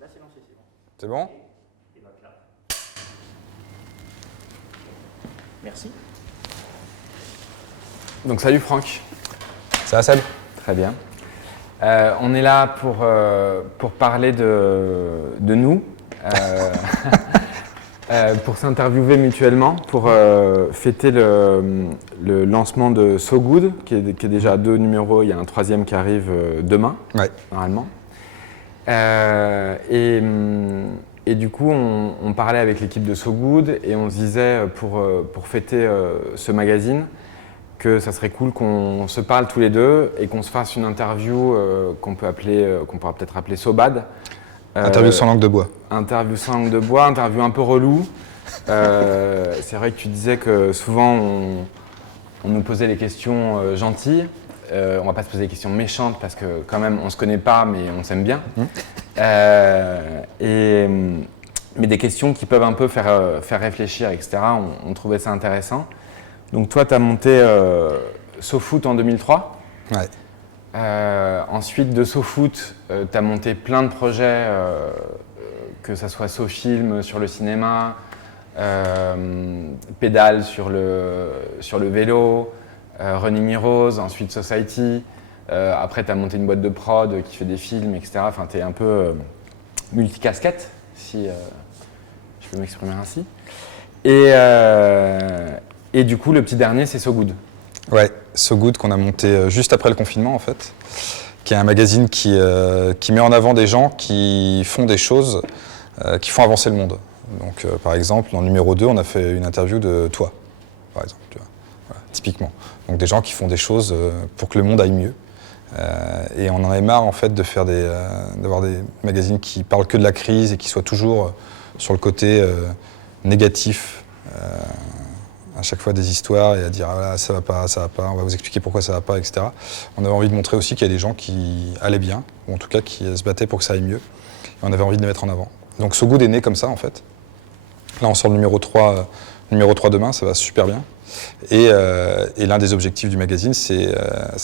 Là, c'est lancé, c'est bon. C'est bon? Et bah, clap. Merci. Donc salut Franck. Ça va, Seb? Très bien. On est là pour parler de nous, pour s'interviewer mutuellement, pour fêter le lancement de So Good, qui est déjà à 2 numéros. Il y a un 3e qui arrive demain, Ouais. normalement. Et du coup, on parlait avec l'équipe de So Good et on se disait pour fêter ce magazine que ça serait cool qu'on se parle tous les deux et qu'on se fasse une interview qu'on pourra peut-être appeler So Bad. Interview sans langue de bois. Interview sans langue de bois, interview un peu relou. C'est vrai que tu disais que souvent on nous posait les questions gentilles. On va pas se poser des questions méchantes parce que quand même on se connaît pas mais on s'aime bien. Mais des questions qui peuvent un peu faire réfléchir, etc. On trouvait ça intéressant. Donc toi, tu as monté SoFoot en 2003. Ouais. Ensuite de SoFoot, tu as monté plein de projets, que ça soit SoFilm sur le cinéma, Pédale sur le vélo, Running Heroes, ensuite Society. Après, tu as monté une boîte de prod qui fait des films, etc. Enfin, tu es un peu multicasquette, si je peux m'exprimer ainsi. Et du coup, le petit dernier, c'est So Good. Ouais, So Good qu'on a monté juste après le confinement en fait, qui est un magazine qui met en avant des gens qui font des choses qui font avancer le monde. Donc par exemple, dans le numéro 2, on a fait une interview de toi, par exemple, tu vois. Voilà, typiquement. Donc des gens qui font des choses pour que le monde aille mieux. Et on en avait marre en fait d'avoir des magazines qui parlent que de la crise et qui soient toujours sur le côté négatif. À chaque fois des histoires et à dire ah là, ça va pas, on va vous expliquer pourquoi ça va pas, etc. On avait envie de montrer aussi qu'il y a des gens qui allaient bien, ou en tout cas qui se battaient pour que ça aille mieux. Et on avait envie de les mettre en avant. Donc So Good est né comme ça en fait. Là on sort le numéro 3 demain, ça va super bien. Et l'un des objectifs du magazine, ça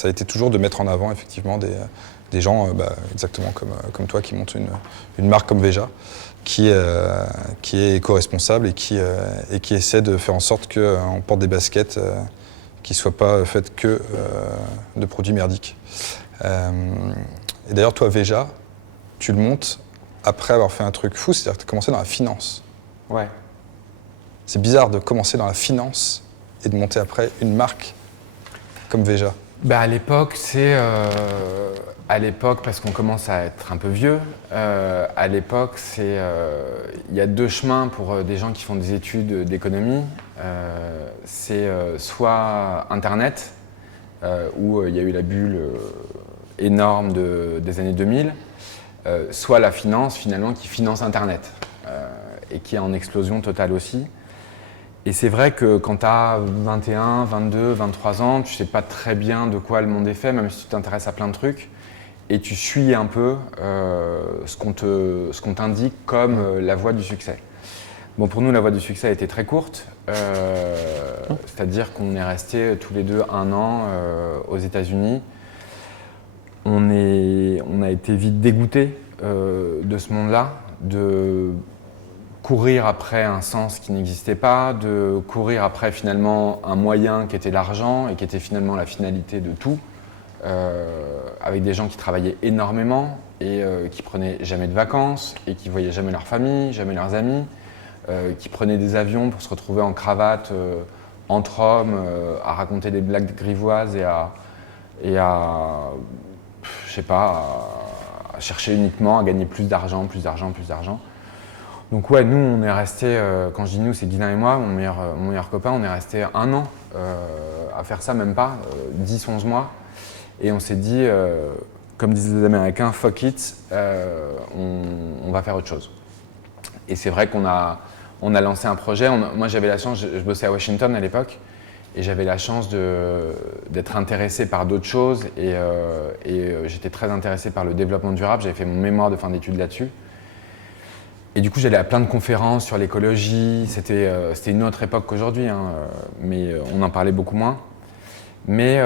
a été toujours de mettre en avant effectivement des gens exactement comme toi qui montent une marque comme Veja. Qui est éco-responsable et qui essaie de faire en sorte qu'on porte des baskets qui ne soient pas faites que de produits merdiques. Et d'ailleurs, toi, Veja, tu le montes après avoir fait un truc fou, c'est-à-dire que tu as commencé dans la finance. Ouais. C'est bizarre de commencer dans la finance et de monter après une marque comme Veja. À l'époque, parce qu'on commence à être un peu vieux, à l'époque, il y a 2 chemins pour des gens qui font des études d'économie. C'est soit Internet, où il y a eu la bulle énorme des années 2000, soit la finance, finalement, qui finance Internet, et qui est en explosion totale aussi. Et c'est vrai que quand tu as 21, 22, 23 ans, tu ne sais pas très bien de quoi le monde est fait, même si tu t'intéresses à plein de trucs. Et tu suis un peu ce qu'on t'indique comme la voie du succès. Bon, pour nous, la voie du succès a été très courte. C'est-à-dire qu'on est restés tous les deux 1 an aux États-Unis. On a été vite dégoûtés de ce monde-là, de courir après un sens qui n'existait pas, de courir après finalement un moyen qui était l'argent et qui était finalement la finalité de tout, avec des gens qui travaillaient énormément et qui prenaient jamais de vacances et qui voyaient jamais leur famille, jamais leurs amis, qui prenaient des avions pour se retrouver en cravate entre hommes, à raconter des blagues grivoises et à je sais pas, à chercher uniquement à gagner plus d'argent. Donc ouais, nous on est restés, quand je dis nous c'est Guilain et moi, mon meilleur copain, on est restés 1 an à faire ça, même pas, 10-11 mois. Et on s'est dit, comme disent les Américains, fuck it, on va faire autre chose. Et c'est vrai qu'on a lancé un projet, moi j'avais la chance, je bossais à Washington à l'époque, et j'avais la chance d'être intéressé par d'autres choses, et j'étais très intéressé par le développement durable, j'avais fait mon mémoire de fin d'études là-dessus. Et du coup, j'allais à plein de conférences sur l'écologie. C'était une autre époque qu'aujourd'hui, hein, mais on en parlait beaucoup moins. Mais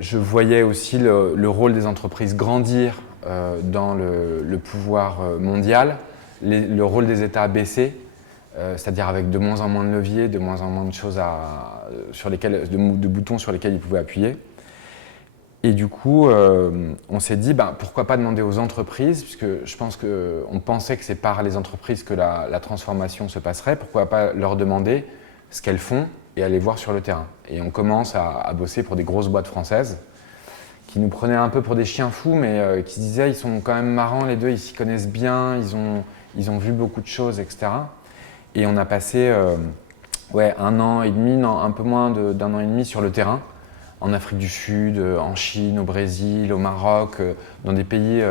je voyais aussi le rôle des entreprises grandir dans le pouvoir mondial, le rôle des États a baissé, c'est-à-dire avec de moins en moins de leviers, de moins en moins de choses de boutons sur lesquels ils pouvaient appuyer. Et du coup, on s'est dit, pourquoi pas demander aux entreprises, puisque je pense qu'on pensait que c'est par les entreprises que la transformation se passerait, pourquoi pas leur demander ce qu'elles font et aller voir sur le terrain. Et on commence à bosser pour des grosses boîtes françaises qui nous prenaient un peu pour des chiens fous, mais qui se disaient, ils sont quand même marrants les deux, ils s'y connaissent bien, ils ont vu beaucoup de choses, etc. Et on a passé 1 an et demi, non, un peu moins d'un an et demi sur le terrain, en Afrique du Sud, en Chine, au Brésil, au Maroc, dans des pays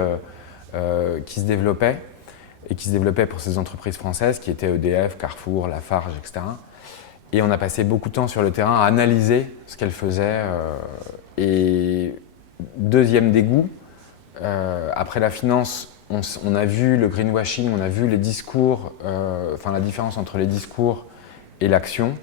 qui se développaient et qui se développaient pour ces entreprises françaises qui étaient EDF, Carrefour, Lafarge, etc. Et on a passé beaucoup de temps sur le terrain à analyser ce qu'elles faisaient. Et deuxième dégoût, après la finance, on a vu le greenwashing, on a vu les discours, la différence entre les discours et l'action.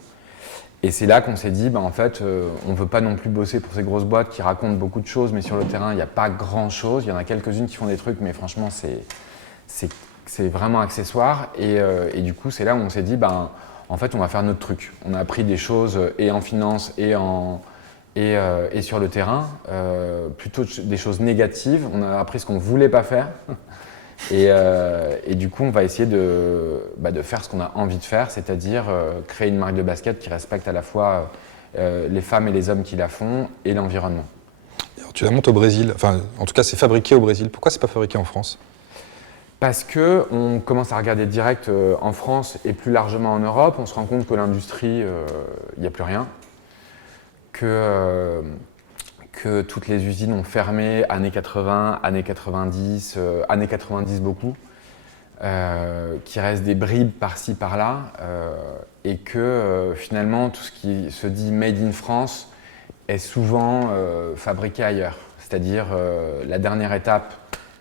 Et c'est là qu'on s'est dit, en fait, on ne veut pas non plus bosser pour ces grosses boîtes qui racontent beaucoup de choses, mais sur le terrain, il n'y a pas grand-chose. Il y en a quelques-unes qui font des trucs, mais franchement, c'est vraiment accessoire. Et du coup, c'est là où on s'est dit, en fait, on va faire notre truc. On a appris des choses et en finance et sur le terrain, plutôt des choses négatives. On a appris ce qu'on ne voulait pas faire. Et du coup, on va essayer de faire ce qu'on a envie de faire, c'est-à-dire créer une marque de basket qui respecte à la fois les femmes et les hommes qui la font et l'environnement. Alors, tu la montes au Brésil, en tout cas c'est fabriqué au Brésil. Pourquoi c'est pas fabriqué en France ? Parce qu'on commence à regarder direct en France et plus largement en Europe, on se rend compte que l'industrie, il n'y a plus rien, que toutes les usines ont fermé, années 80, années 90, années 90 beaucoup, qu'il reste des bribes par-ci, par-là, et que finalement tout ce qui se dit « made in France » est souvent fabriqué ailleurs. C'est-à-dire la dernière étape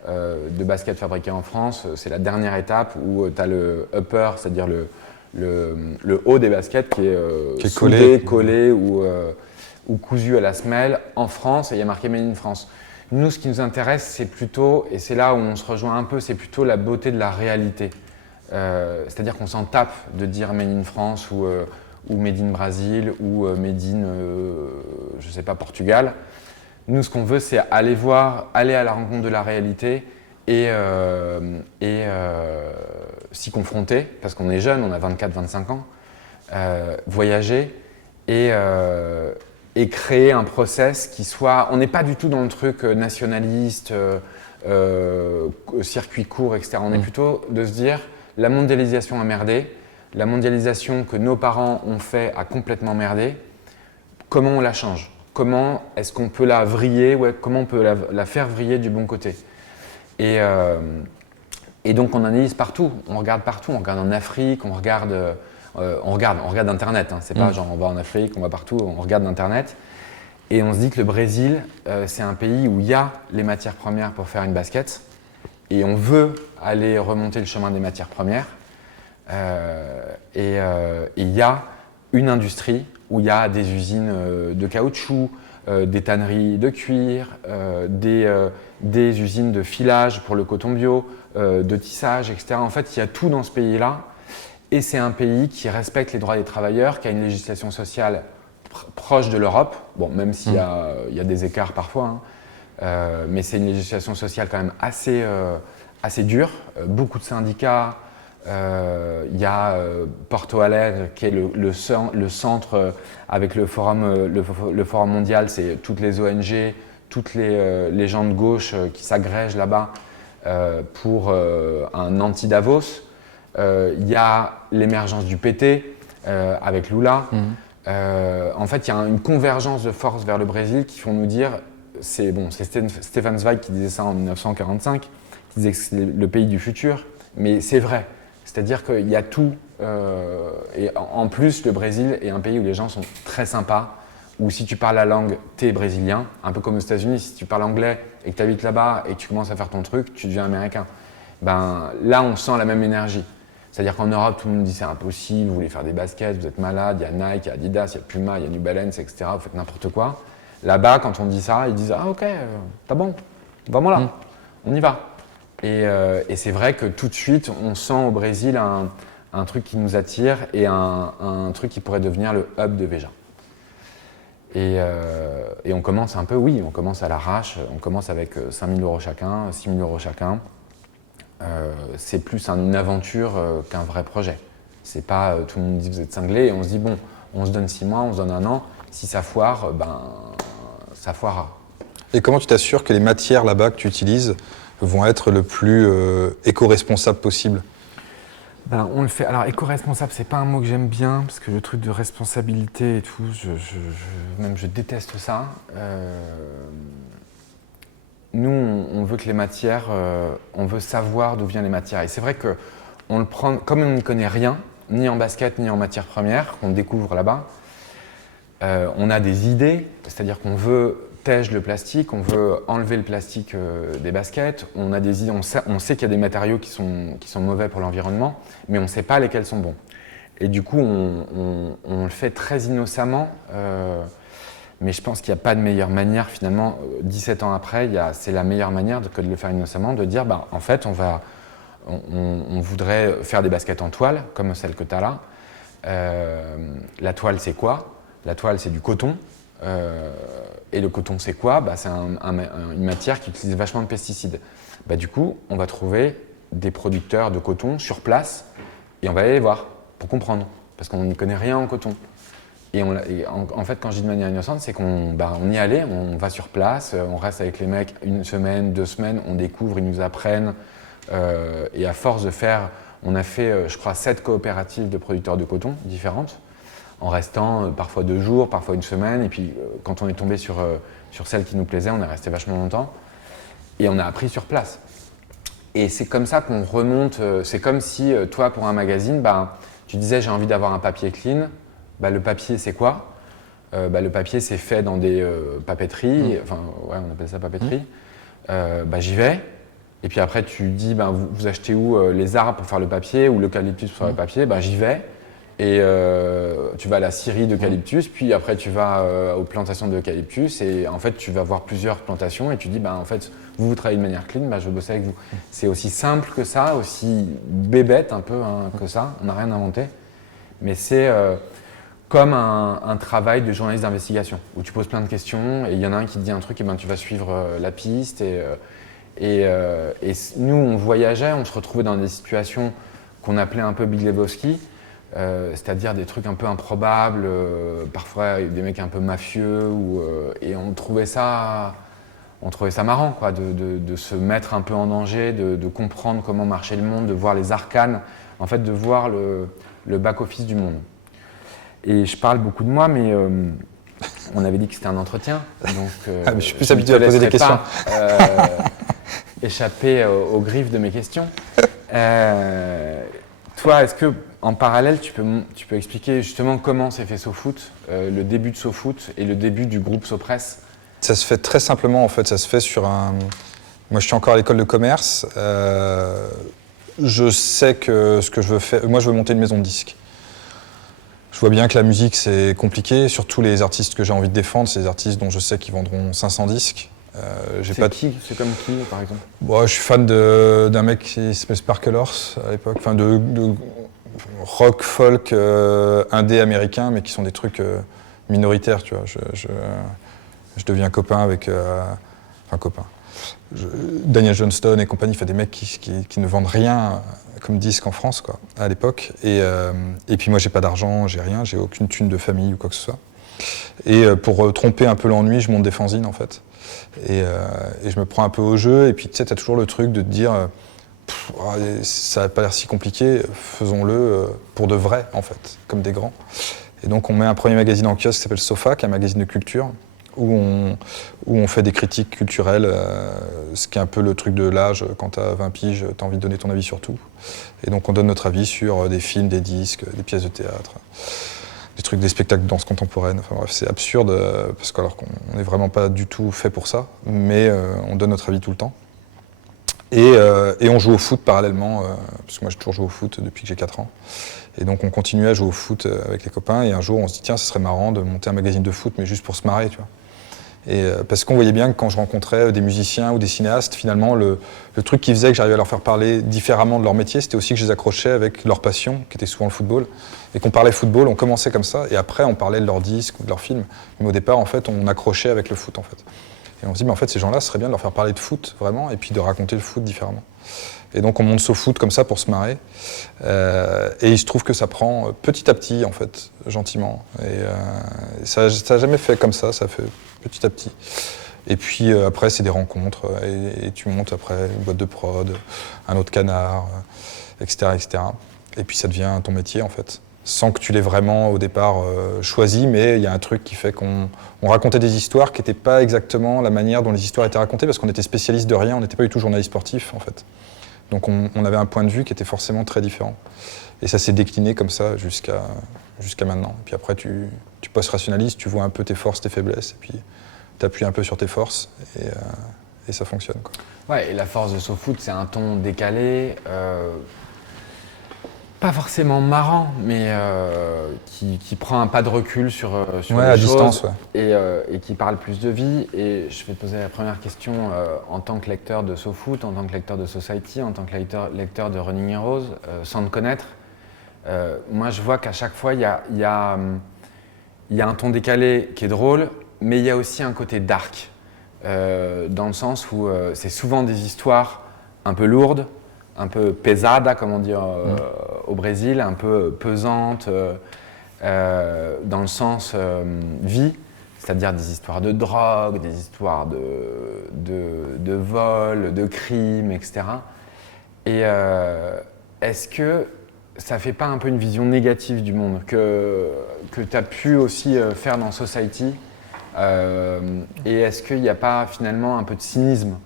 de basket fabriqué en France, c'est la dernière étape où tu as le upper, c'est-à-dire le haut des baskets qui est soudé, collé ou cousu à la semelle en France et il y a marqué Made in France. Nous, ce qui nous intéresse, c'est plutôt, et c'est là où on se rejoint un peu, c'est plutôt la beauté de la réalité. C'est-à-dire qu'on s'en tape de dire Made in France ou Made in Brésil ou Made in, je sais pas, Portugal. Nous, ce qu'on veut, c'est aller à la rencontre de la réalité et s'y confronter, parce qu'on est jeune, on a 24-25 ans, voyager et créer un process qui soit… On n'est pas du tout dans le truc nationaliste, circuit court, etc. On est plutôt de se dire, la mondialisation a merdé, la mondialisation que nos parents ont fait a complètement merdé, comment on la change ? Comment est-ce qu'on peut la vriller, comment on peut la faire vriller du bon côté ? Et donc on analyse partout, on regarde en Afrique, on regarde Internet, hein. C'est pas genre on va en Afrique, on va partout, on regarde Internet. Et on se dit que le Brésil, c'est un pays où il y a les matières premières pour faire une basket. Et on veut aller remonter le chemin des matières premières. Et il y a une industrie où il y a des usines de caoutchouc, des tanneries de cuir, des usines de filage pour le coton bio, de tissage, etc. En fait, il y a tout dans ce pays-là. Et c'est un pays qui respecte les droits des travailleurs, qui a une législation sociale proche de l'Europe, bon, même s'il y a des écarts parfois, hein, mais c'est une législation sociale quand même assez dure. Beaucoup de syndicats, il y a Porto Alegre qui est le centre avec le forum mondial, c'est toutes les ONG, toutes les gens de gauche qui s'agrègent là-bas pour un anti-Davos. Il y a l'émergence du PT avec Lula. En fait, il y a une convergence de forces vers le Brésil qui font nous dire, c'est Stefan Zweig qui disait ça en 1945, qui disait que c'est le pays du futur, mais c'est vrai. C'est-à-dire qu'il y a tout, et en plus, le Brésil est un pays où les gens sont très sympas, où si tu parles la langue, t'es brésilien, un peu comme aux États-Unis, si tu parles anglais et que tu habites là-bas et que tu commences à faire ton truc, tu deviens américain. Là, on sent la même énergie. C'est-à-dire qu'en Europe, tout le monde dit c'est impossible, vous voulez faire des baskets, vous êtes malade, il y a Nike, il y a Adidas, il y a Puma, il y a New Balance, etc. Vous faites n'importe quoi. Là-bas, quand on dit ça, ils disent ah ok, t'as bon, vraiment là. on y va. Et c'est vrai que tout de suite, on sent au Brésil un truc qui nous attire et un truc qui pourrait devenir le hub de Veja. Et on commence un peu, oui, on commence à l'arrache, on commence avec 5 000 € chacun, 6 000 € chacun. C'est plus une aventure qu'un vrai projet. C'est pas tout le monde dit vous êtes cinglés et on se dit bon, on se donne 6 mois, on se donne 1 an, si ça foire, ben ça foirera. Et comment tu t'assures que les matières là-bas que tu utilises vont être le plus éco-responsable possible? Ben, on le fait. Alors éco-responsable, c'est pas un mot que j'aime bien parce que le truc de responsabilité et tout, même je déteste ça. Nous, on veut que les matières, on veut savoir d'où viennent les matières. Et c'est vrai que on le prend, comme on n'y connaît rien, ni en basket ni en matières premières, qu'on découvre là-bas. On a des idées, c'est-à-dire qu'on veut tège le plastique, on veut enlever le plastique des baskets, on a des idées, on sait qu'il y a des matériaux qui sont mauvais pour l'environnement, mais on ne sait pas lesquels sont bons. Et du coup, on le fait très innocemment, mais je pense qu'il n'y a pas de meilleure manière finalement, 17 ans après, c'est la meilleure manière que de le faire innocemment, de dire bah, en fait on voudrait faire des baskets en toile, comme celle que tu as là. La toile c'est quoi? La toile c'est du coton. Et le coton c'est quoi? Bah, c'est une matière qui utilise vachement de pesticides. Bah, du coup, on va trouver des producteurs de coton sur place et on va aller les voir pour comprendre, parce qu'on n'y connaît rien en coton. Et en fait, quand je dis de manière innocente, c'est qu'on y allait, on va sur place, on reste avec les mecs 1 semaine, 2 semaines, on découvre, ils nous apprennent. Et à force de faire, on a fait, je crois, 7 coopératives de producteurs de coton différentes, en restant parfois 2 jours, parfois 1 semaine. Et puis, quand on est tombé sur celle qui nous plaisait, on est resté vachement longtemps. Et on a appris sur place. Et c'est comme ça qu'on remonte. C'est comme si, toi, pour un magazine, tu disais j'ai envie d'avoir un papier clean. Le papier, c'est quoi? Le papier, c'est fait dans des papeteries. Enfin, ouais, on appelle ça papeterie. J'y vais. Et puis après, tu dis, vous achetez où les arbres pour faire le papier ou l'eucalyptus pour faire le papier? J'y vais. Et tu vas à la scierie d'eucalyptus, puis après tu vas aux plantations d'eucalyptus et en fait tu vas voir plusieurs plantations et tu dis en fait vous travaillez de manière clean, je veux bosser avec vous. C'est aussi simple que ça, aussi bébête un peu que ça, on n'a rien inventé, mais c'est comme un travail de journaliste d'investigation où tu poses plein de questions et il y en a un qui te dit un truc et tu vas suivre la piste et nous on voyageait, on se retrouvait dans des situations qu'on appelait un peu Big Lebowski. C'est-à-dire des trucs un peu improbables, parfois des mecs un peu mafieux, et on trouvait ça marrant quoi, de se mettre un peu en danger, de comprendre comment marchait le monde, de voir les arcanes, en fait de voir le back-office du monde. Et je parle beaucoup de moi, mais on avait dit que c'était un entretien, donc je suis plus habitué à poser des questions. Échapper aux griffes de mes questions. Toi, est-ce que en parallèle, tu peux expliquer justement comment s'est fait SoFoot, le début de SoFoot et le début du groupe SoPress? Ça se fait très simplement en fait, ça se fait sur un... Moi je suis encore à l'école de commerce, je sais que ce que je veux faire... Moi je veux monter une maison de disques. Je vois bien que la musique c'est compliqué, surtout les artistes que j'ai envie de défendre, c'est des artistes dont je sais qu'ils vendront 500 disques. C'est comme qui, par exemple? Je suis fan d'un mec qui s'appelle Sparkle Horse à l'époque, enfin de rock, folk, indé américain, mais qui sont des trucs minoritaires, tu vois. Je deviens copain avec... Daniel Johnston et compagnie, des mecs qui ne vendent rien comme disque en France, quoi, à l'époque. Et puis moi, j'ai pas d'argent, j'ai rien, j'ai aucune thune de famille ou quoi que ce soit. Et pour tromper un peu l'ennui, je monte des fanzines, en fait. Et je me prends un peu au jeu, et puis tu sais, t'as toujours le truc de te dire ça n'a pas l'air si compliqué, faisons-le pour de vrai, en fait, comme des grands. Et donc on met un premier magazine en kiosque qui s'appelle Sofa, qui est un magazine de culture, où on fait des critiques culturelles, ce qui est un peu le truc de l'âge, quand t'as 20 piges, t'as envie de donner ton avis sur tout. Et donc on donne notre avis sur des films, des disques, des pièces de théâtre, des trucs, des spectacles de danse contemporaine. Enfin bref, c'est absurde, parce qu'alors qu'on n'est vraiment pas du tout fait pour ça, mais on donne notre avis tout le temps. Et on joue au foot parallèlement, parce que moi j'ai toujours joué au foot depuis que j'ai 4 ans. Et donc on continue à jouer au foot avec les copains, et un jour on se dit tiens, ce serait marrant de monter un magazine de foot, mais juste pour se marrer, tu vois. Et parce qu'on voyait bien que quand je rencontrais des musiciens ou des cinéastes, finalement, le truc qui faisait que j'arrivais à leur faire parler différemment de leur métier, c'était aussi que je les accrochais avec leur passion, qui était souvent le football. Et qu'on parlait football, on commençait comme ça, et après on parlait de leur disque ou de leur film. Mais au départ, en fait, on accrochait avec le foot, en fait. Et on se dit, mais en fait, ces gens-là, ce serait bien de leur faire parler de foot, vraiment, et puis de raconter le foot différemment. Et donc on monte au foot comme ça pour se marrer. Et il se trouve que ça prend petit à petit, en fait, gentiment. Et ça n'a jamais fait comme ça fait petit à petit. Et puis après, c'est des rencontres, et tu montes après une boîte de prod, un autre canard, etc., etc. Et puis ça devient ton métier, en fait. Sans que tu l'aies vraiment au départ choisi, mais il y a un truc qui fait qu'on racontait des histoires qui n'étaient pas exactement la manière dont les histoires étaient racontées, parce qu'on était spécialiste de rien, on n'était pas du tout journaliste sportif, en fait. Donc on avait un point de vue qui était forcément très différent. Et ça s'est décliné comme ça jusqu'à maintenant. Et puis après, tu post-rationalises, tu vois un peu tes forces, tes faiblesses, et puis tu appuies un peu sur tes forces, et ça fonctionne, quoi. Ouais, et la force de SoFoot, c'est un ton décalé, pas forcément marrant, mais qui prend un pas de recul sur Ouais, les à choses, distance, ouais. et qui parle plus de vie. Et je vais te poser la première question en tant que lecteur de SoFoot, en tant que lecteur de Society, en tant que lecteur de Running Heroes, sans te connaître. Moi, je vois qu'à chaque fois, il y a un ton décalé qui est drôle, mais il y a aussi un côté dark, dans le sens où c'est souvent des histoires un peu lourdes, un peu pesada, comme on dit au Brésil, un peu pesante, dans le sens vie, c'est-à-dire des histoires de drogue, des histoires de vol, de crimes, etc. Et est-ce que ça fait pas un peu une vision négative du monde que tu as pu aussi faire dans Society, et est-ce qu'il n'y a pas finalement un peu de cynisme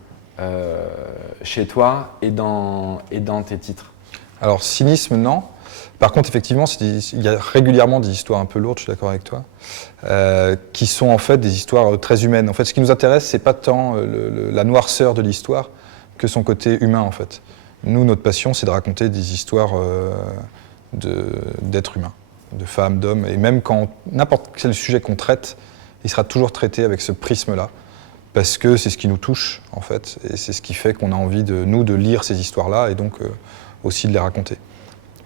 chez toi et dans tes titres? Alors, cynisme, non. Par contre, effectivement, il y a régulièrement des histoires un peu lourdes, je suis d'accord avec toi, qui sont en fait des histoires très humaines. En fait, ce qui nous intéresse, c'est pas tant la noirceur de l'histoire que son côté humain, en fait. Nous, notre passion, c'est de raconter des histoires d'êtres humains, de femmes, d'hommes, et même quand n'importe quel sujet qu'on traite, il sera toujours traité avec ce prisme-là, parce que c'est ce qui nous touche, en fait, et c'est ce qui fait qu'on a envie de lire ces histoires-là, et donc aussi de les raconter.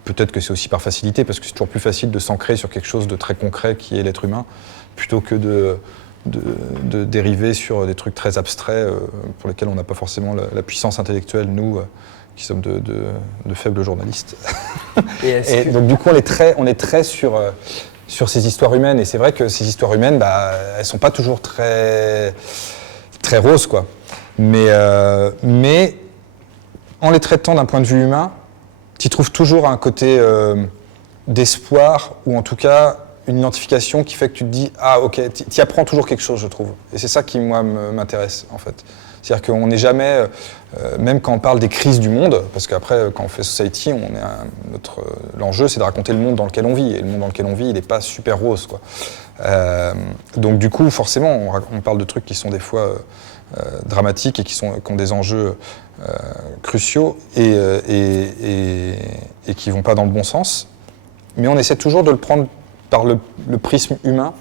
Peut-être que c'est aussi par facilité, parce que c'est toujours plus facile de s'ancrer sur quelque chose de très concret qui est l'être humain, plutôt que de dériver sur des trucs très abstraits pour lesquels on n'a pas forcément la puissance intellectuelle, nous, qui sommes de faibles journalistes. Et donc du coup, on est très sur ces histoires humaines, et c'est vrai que ces histoires humaines, elles sont pas toujours très roses, quoi. Mais en les traitant d'un point de vue humain, tu trouves toujours un côté d'espoir, ou en tout cas une identification qui fait que tu te dis « Ah ok, tu apprends toujours quelque chose, je trouve ». Et c'est ça qui, moi, m'intéresse, en fait. C'est-à-dire qu'on n'est jamais, même quand on parle des crises du monde, parce qu'après, quand on fait Society, l'enjeu, c'est de raconter le monde dans lequel on vit. Et le monde dans lequel on vit, il n'est pas super rose, quoi. Donc du coup, forcément, on parle de trucs qui sont des fois dramatiques et qui ont des enjeux cruciaux et qui ne vont pas dans le bon sens. Mais on essaie toujours de le prendre par le prisme humain.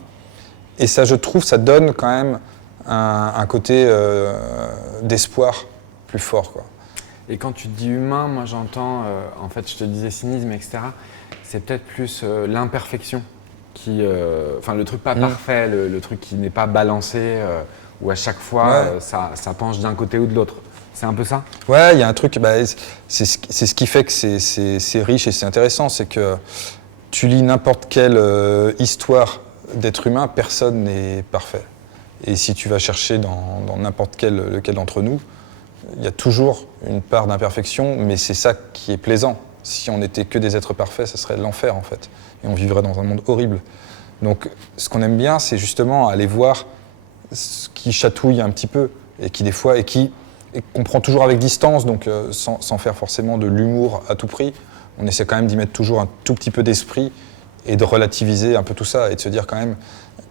Et ça, je trouve, ça donne quand même un côté d'espoir plus fort, quoi. Et quand tu dis humain, moi j'entends, en fait je te disais cynisme, etc. C'est peut-être plus l'imperfection, enfin le truc pas parfait, le truc qui n'est pas balancé, où à chaque fois ça penche d'un côté ou de l'autre. C'est un peu ça? Ouais, il y a un truc, c'est ce qui fait que c'est riche et c'est intéressant, c'est que tu lis n'importe quelle histoire d'être humain, personne n'est parfait. Et si tu vas chercher dans n'importe lequel d'entre nous, il y a toujours une part d'imperfection, mais c'est ça qui est plaisant. Si on n'était que des êtres parfaits, ça serait l'enfer, en fait. Et on vivrait dans un monde horrible. Donc, ce qu'on aime bien, c'est justement aller voir ce qui chatouille un petit peu, et qui, des fois, et qu'on prend toujours avec distance, donc sans faire forcément de l'humour à tout prix. On essaie quand même d'y mettre toujours un tout petit peu d'esprit, et de relativiser un peu tout ça, et de se dire quand même,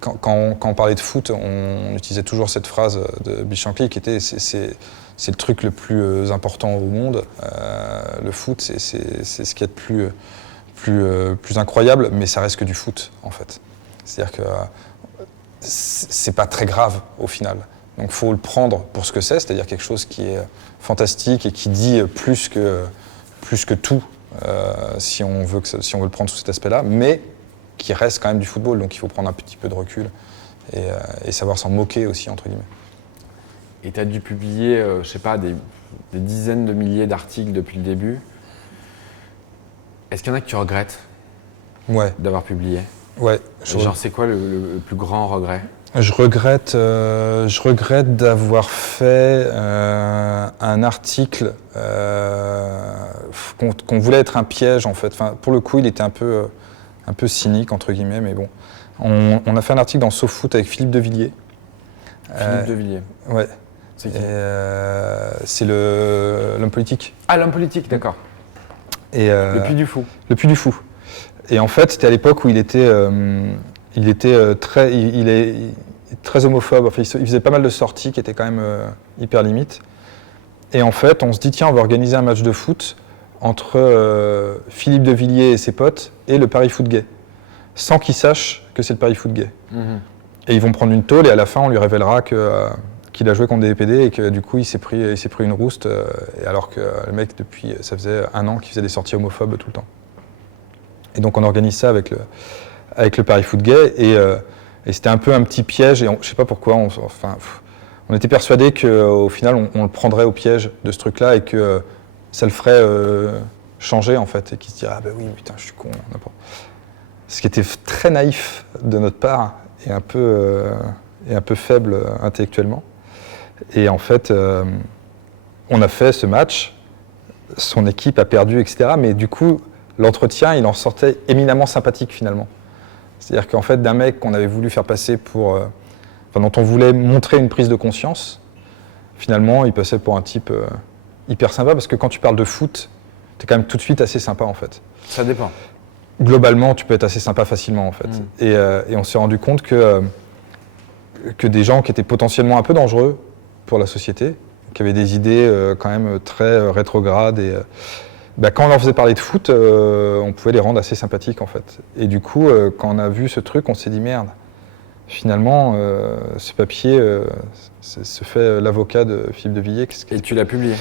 quand on parlait de foot, on utilisait toujours cette phrase de Bill Shankly qui était c'est le truc le plus important au monde. Le foot, c'est ce qu'il y a de plus incroyable, mais ça reste que du foot, en fait. C'est-à-dire que c'est pas très grave au final. Donc il faut le prendre pour ce que c'est-à-dire quelque chose qui est fantastique et qui dit plus que tout, si on veut le prendre sous cet aspect-là, mais qui reste quand même du football. Donc il faut prendre un petit peu de recul et savoir s'en moquer aussi, entre guillemets. Et tu as dû publier, je sais pas, des dizaines de milliers d'articles depuis le début. Est-ce qu'il y en a que tu regrettes d'avoir publié? Ouais. Genre, c'est quoi le plus grand regret? Je regrette d'avoir fait un article qu'on voulait être un piège, en fait. Enfin, pour le coup, il était un peu cynique, entre guillemets, mais bon. On a fait un article dans SoFoot avec Philippe Devilliers. Philippe Devilliers. Ouais. C'est qui? C'est l'homme politique. Ah, l'homme politique, d'accord. Le Puy du Fou. Le Puy du Fou. Et en fait, c'était à l'époque où il était très homophobe. Enfin, il faisait pas mal de sorties qui étaient quand même hyper limites. Et en fait, on se dit, tiens, on va organiser un match de foot entre Philippe Devilliers et ses potes et le Paris Foot Gay, sans qu'ils sachent que c'est le Paris Foot Gay. Mm-hmm. Et ils vont prendre une tôle et à la fin, on lui révélera qu'il a joué contre des PD et que du coup, il s'est pris une rouste, alors que le mec, ça faisait 1 an qu'il faisait des sorties homophobes tout le temps. Et donc, on organise ça avec le Paris Foot Gay et c'était un peu un petit piège et je ne sais pas pourquoi, on était persuadés qu'au final, on le prendrait au piège de ce truc-là et que ça le ferait changer en fait et qu'il se dirait « Ah ben oui, putain, je suis con, n'importe ». Ce qui était très naïf de notre part et un peu faible intellectuellement. Et en fait, on a fait ce match, son équipe a perdu, etc. Mais du coup, l'entretien, il en sortait éminemment sympathique finalement. C'est-à-dire qu'en fait, d'un mec qu'on avait voulu faire passer dont on voulait montrer une prise de conscience, finalement, il passait pour un type hyper sympa, parce que quand tu parles de foot, t'es quand même tout de suite assez sympa en fait. Ça dépend. Globalement, tu peux être assez sympa facilement en fait. Et on s'est rendu compte que des gens qui étaient potentiellement un peu dangereux pour la société, qui avaient des idées quand même très rétrogrades, et quand on leur faisait parler de foot, on pouvait les rendre assez sympathiques en fait. Et du coup, quand on a vu ce truc, on s'est dit merde, finalement, ce papier se fait l'avocat de Philippe Devilliers. Et tu l'as publié?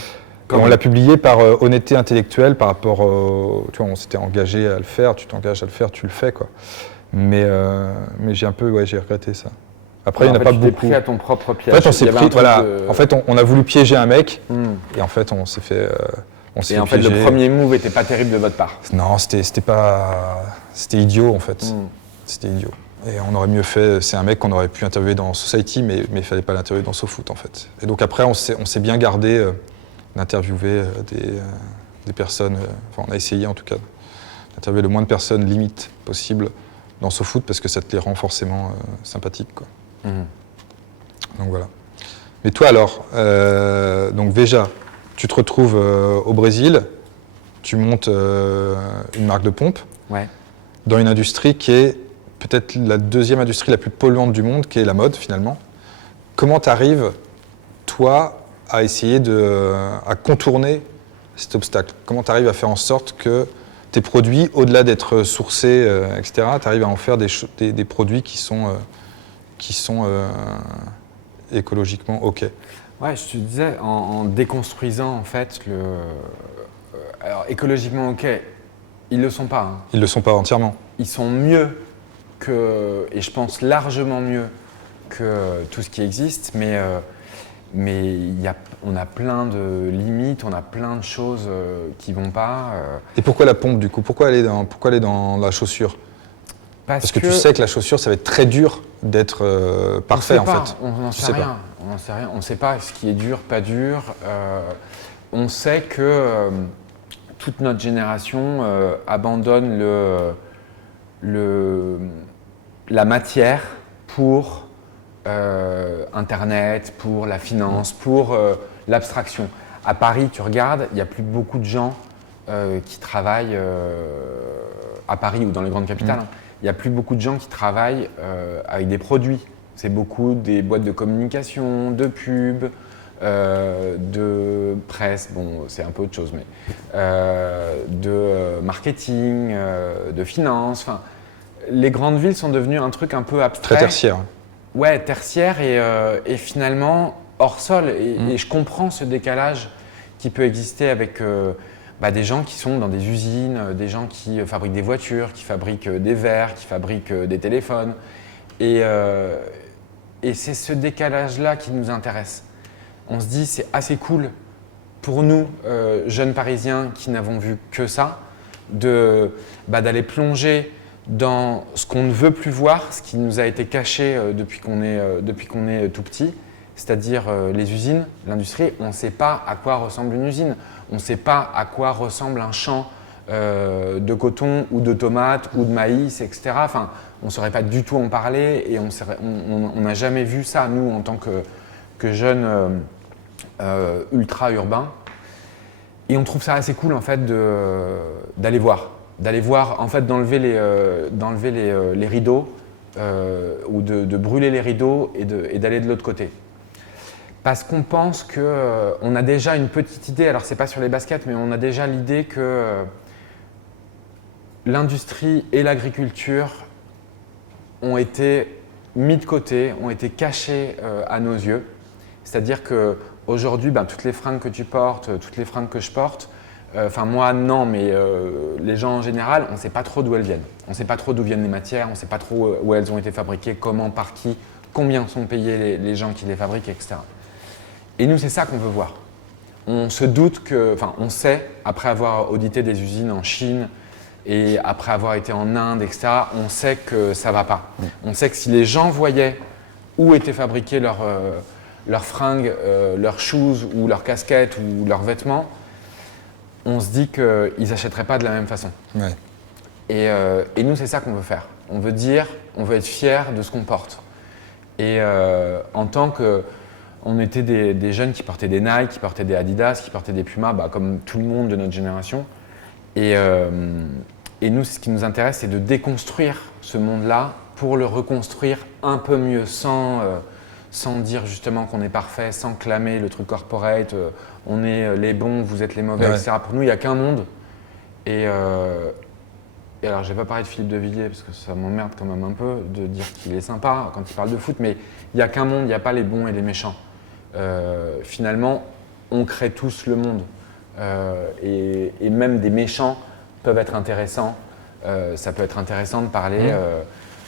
On l'a publié par honnêteté intellectuelle par rapport tu vois, on s'était engagé à le faire, tu t'engages à le faire, tu le fais quoi. Mais j'ai regretté ça. Après, il n'y en a pas beaucoup. Tu t'es pris à ton propre piège. En fait, on s'est pris, voilà. En fait, on a voulu piéger un mec et en fait, on s'est fait. Et en fait, le premier move était pas terrible de votre part. Non, c'était idiot en fait. C'était idiot. Et on aurait mieux fait. C'est un mec qu'on aurait pu interviewer dans Society, mais il fallait pas l'interviewer dans SoFoot en fait. Et donc après, on s'est bien gardé d'interviewer des personnes. Enfin, on a essayé en tout cas d'interviewer le moins de personnes limite possible dans SoFoot parce que ça te les rend forcément sympathiques quoi. Donc voilà. Mais toi alors, donc déjà, tu te retrouves au Brésil, tu montes une marque de pompe dans une industrie qui est peut-être la deuxième industrie la plus polluante du monde, qui est la mode finalement. Comment tu arrives, toi, à essayer à contourner cet obstacle? Comment tu arrives à faire en sorte que tes produits, au-delà d'être sourcés, etc., tu arrives à en faire des produits qui sont écologiquement OK? Ouais, je te disais, en déconstruisant en fait alors écologiquement OK, ils le sont pas. Hein. Ils le sont pas entièrement. Ils sont mieux et je pense largement mieux que tout ce qui existe, mais on a plein de limites, on a plein de choses qui vont pas. Et pourquoi la pompe du coup? Pourquoi aller dans la chaussure? Parce que tu sais que la chaussure, ça va être très dur d'être parfait en fait. On n'en sait rien. On n'en sait rien. On ne sait pas ce qui est dur, pas dur. On sait que toute notre génération abandonne la matière pour Internet, pour la finance, pour l'abstraction. À Paris, tu regardes, il n'y a plus beaucoup de gens qui travaillent à Paris ou dans les grandes capitales. Il n'y a plus beaucoup de gens qui travaillent avec des produits. C'est beaucoup des boîtes de communication, de pub, de presse, bon c'est un peu autre chose, mais de marketing, de finance. Enfin, les grandes villes sont devenues un truc un peu abstrait. Très tertiaire. ouais, tertiaire et finalement hors sol. Et je comprends ce décalage qui peut exister avec des gens qui sont dans des usines, des gens qui fabriquent des voitures, qui fabriquent des verres, qui fabriquent des téléphones. Et c'est ce décalage-là qui nous intéresse. On se dit c'est assez cool pour nous, jeunes Parisiens qui n'avons vu que ça, d'aller plonger dans ce qu'on ne veut plus voir, ce qui nous a été caché depuis qu'on est tout petit, c'est-à-dire les usines, l'industrie. On ne sait pas à quoi ressemble une usine, on ne sait pas à quoi ressemble un champ de coton ou de tomates ou de maïs, etc. Enfin, on ne saurait pas du tout en parler et on n'a jamais vu ça, nous, en tant que jeunes ultra-urbains. Et on trouve ça assez cool, en fait, d'aller voir. En fait, d'enlever les rideaux ou de brûler les rideaux et d'aller de l'autre côté. Parce qu'on pense qu'on a déjà une petite idée, alors c'est pas sur les baskets, mais on a déjà l'idée que l'industrie et l'agriculture ont été mis de côté, ont été cachés à nos yeux. C'est-à-dire qu'aujourd'hui, toutes les fringues que tu portes, toutes les fringues que je porte, moi non, mais les gens en général, on ne sait pas trop d'où elles viennent. On ne sait pas trop d'où viennent les matières, on ne sait pas trop où elles ont été fabriquées, comment, par qui, combien sont payés les gens qui les fabriquent, etc. Et nous, c'est ça qu'on veut voir. On se doute on sait, après avoir audité des usines en Chine et après avoir été en Inde, etc., on sait que ça ne va pas. On sait que si les gens voyaient où étaient fabriquées leurs fringues, leurs shoes ou leurs casquettes ou leurs vêtements, on se dit qu'ils n'achèteraient pas de la même façon. Ouais. Et nous, c'est ça qu'on veut faire. On veut être fiers de ce qu'on porte. Et en tant que... On était des jeunes qui portaient des Nike, qui portaient des Adidas, qui portaient des Puma, comme tout le monde de notre génération. Et nous, ce qui nous intéresse, c'est de déconstruire ce monde-là pour le reconstruire un peu mieux, sans dire justement qu'on est parfait, sans clamer le truc corporate, on est les bons, vous êtes les mauvais, etc. Pour nous, il n'y a qu'un monde. Et alors, je ne vais pas parler de Philippe de Villiers, parce que ça m'emmerde quand même un peu de dire qu'il est sympa quand il parle de foot, mais il n'y a qu'un monde, il n'y a pas les bons et les méchants. Finalement, on crée tous le monde. Et même des méchants peuvent être intéressants. Ça peut être intéressant de parler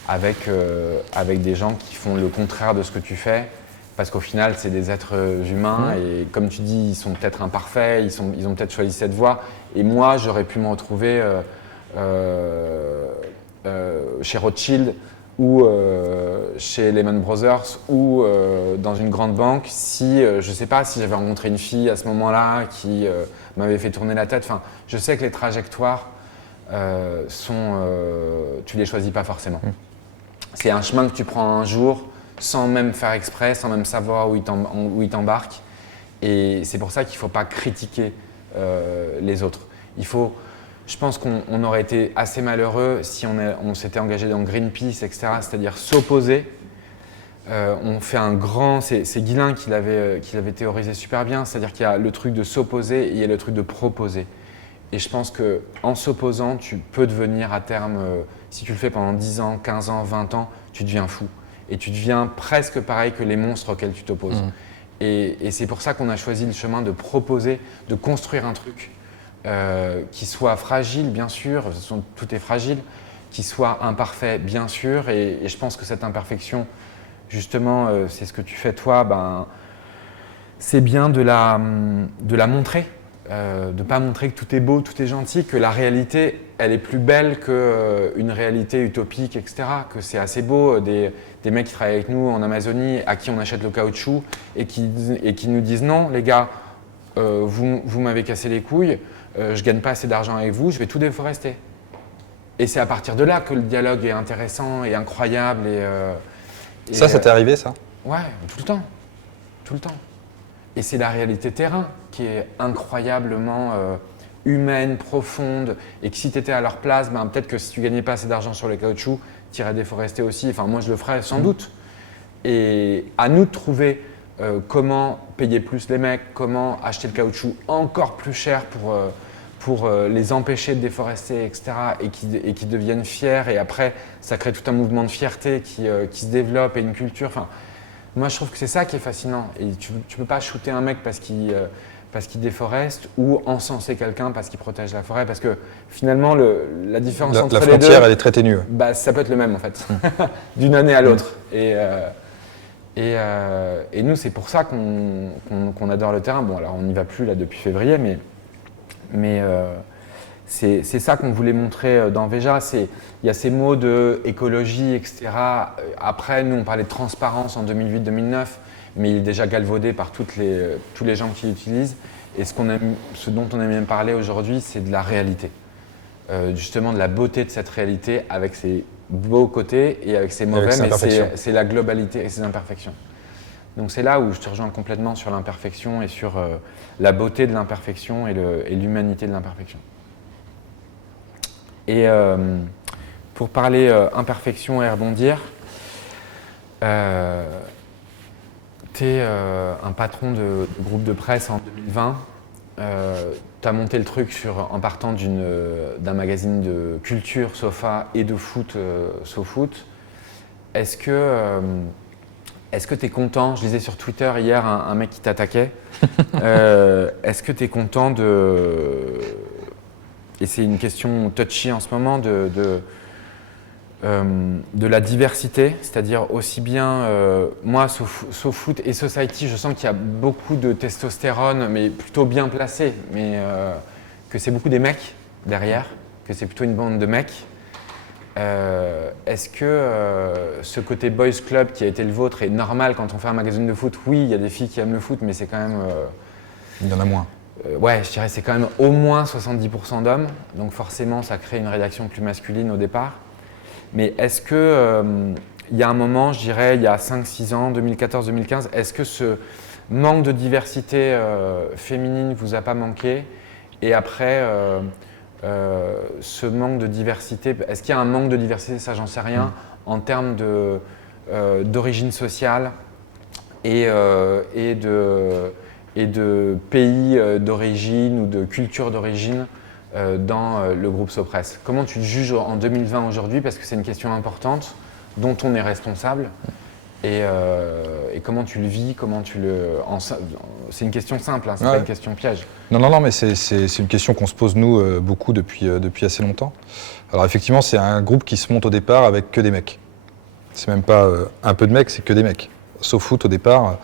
avec des gens qui font le contraire de ce que tu fais, parce qu'au final, c'est des êtres humains et comme tu dis, ils sont peut-être imparfaits, ils ont peut-être choisi cette voie. Et moi, j'aurais pu me retrouver chez Rothschild ou chez Lehman Brothers ou dans une grande banque si, je ne sais pas, si j'avais rencontré une fille à ce moment-là qui m'avait fait tourner la tête. Enfin, je sais que les trajectoires tu les choisis pas forcément. C'est un chemin que tu prends un jour sans même faire exprès, sans même savoir où il t'embarque. Et c'est pour ça qu'il ne faut pas critiquer les autres. Je pense qu'on aurait été assez malheureux si on s'était engagé dans Greenpeace, etc., c'est-à-dire s'opposer. On fait c'est Guillain qui l'avait théorisé super bien, c'est-à-dire qu'il y a le truc de s'opposer et il y a le truc de proposer. Et je pense qu'en s'opposant, tu peux devenir à terme, si tu le fais pendant 10 ans, 15 ans, 20 ans, tu deviens fou. Et tu deviens presque pareil que les monstres auxquels tu t'opposes. Et c'est pour ça qu'on a choisi le chemin de proposer, de construire un truc qui soit fragile, bien sûr, tout est fragile, qui soit imparfait, bien sûr. Et je pense que cette imperfection, justement, c'est ce que tu fais toi, c'est bien de la montrer. De ne pas montrer que tout est beau, tout est gentil, que la réalité, elle est plus belle qu'une réalité utopique, etc. Que c'est assez beau, des mecs qui travaillent avec nous en Amazonie, à qui on achète le caoutchouc et qui nous disent « Non, les gars, vous m'avez cassé les couilles, je ne gagne pas assez d'argent avec vous, je vais tout déforester. » Et c'est à partir de là que le dialogue est intéressant et incroyable. Ça t'est arrivé, ça? Ouais, tout le temps. Tout le temps. Et c'est la réalité terrain qui est incroyablement humaine, profonde, et que si tu étais à leur place, peut-être que si tu gagnais pas assez d'argent sur le caoutchouc, tu irais déforester aussi. Enfin, moi, je le ferais sans doute. Et à nous de trouver comment payer plus les mecs, comment acheter le caoutchouc encore plus cher pour les empêcher de déforester, etc., et qui deviennent fiers, et après, ça crée tout un mouvement de fierté qui se développe, et une culture. Enfin, moi, je trouve que c'est ça qui est fascinant. Et tu ne peux pas shooter un mec parce qu'il déforeste, ou encenser quelqu'un parce qu'il protège la forêt, parce que finalement, la différence entre les deux… La frontière, elle est très ténue. Bah, ça peut être le même, en fait, d'une année à l'autre. Et nous, c'est pour ça qu'on adore le terrain. Bon, alors on n'y va plus là depuis février, mais c'est ça qu'on voulait montrer dans Veja. Il y a ces mots de écologie, etc. Après, nous, on parlait de transparence en 2008-2009, mais il est déjà galvaudé par tous les gens qui l'utilisent. Et ce dont on aime bien parler aujourd'hui, c'est de la réalité. Justement, de la beauté de cette réalité avec ses beaux côtés et avec ses mauvais, mais c'est la globalité et ses imperfections. Donc c'est là où je te rejoins complètement sur l'imperfection et sur la beauté de l'imperfection et l'humanité de l'imperfection. Et pour parler imperfection et rebondir, tu es un patron de groupe de presse en 2020. Tu as monté le truc en partant d'un magazine de culture, Sofa, et de foot, SoFoot. Est-ce que tu es content? Je lisais sur Twitter hier un mec qui t'attaquait. Est-ce que tu es content et c'est une question touchy en ce moment, de la diversité, c'est-à-dire aussi bien moi, SoFoot et Society, je sens qu'il y a beaucoup de testostérone, mais plutôt bien placé, mais que c'est beaucoup des mecs derrière, que c'est plutôt une bande de mecs. Est-ce que ce côté boys club qui a été le vôtre est normal quand on fait un magazine de foot? Oui, il y a des filles qui aiment le foot, mais c'est quand même… il y en a moins. Ouais, je dirais c'est quand même au moins 70% d'hommes, donc forcément ça crée une rédaction plus masculine au départ. Mais est-ce que il y a un moment, je dirais il y a 5-6 ans, 2014-2015, est-ce que ce manque de diversité féminine vous a pas manqué? Et après, ce manque de diversité, est-ce qu'il y a un manque de diversité, ça j'en sais rien, en termes d'origine sociale et de pays d'origine ou de culture d'origine dans le groupe Sopress? Comment tu le juges en 2020 aujourd'hui? Parce que c'est une question importante dont on est responsable. Et comment tu le vis, c'est une question simple, hein, c'est pas une question piège. Non, mais c'est une question qu'on se pose nous beaucoup depuis assez longtemps. Alors effectivement, c'est un groupe qui se monte au départ avec que des mecs. C'est même pas un peu de mecs, c'est que des mecs. SoFoot au départ,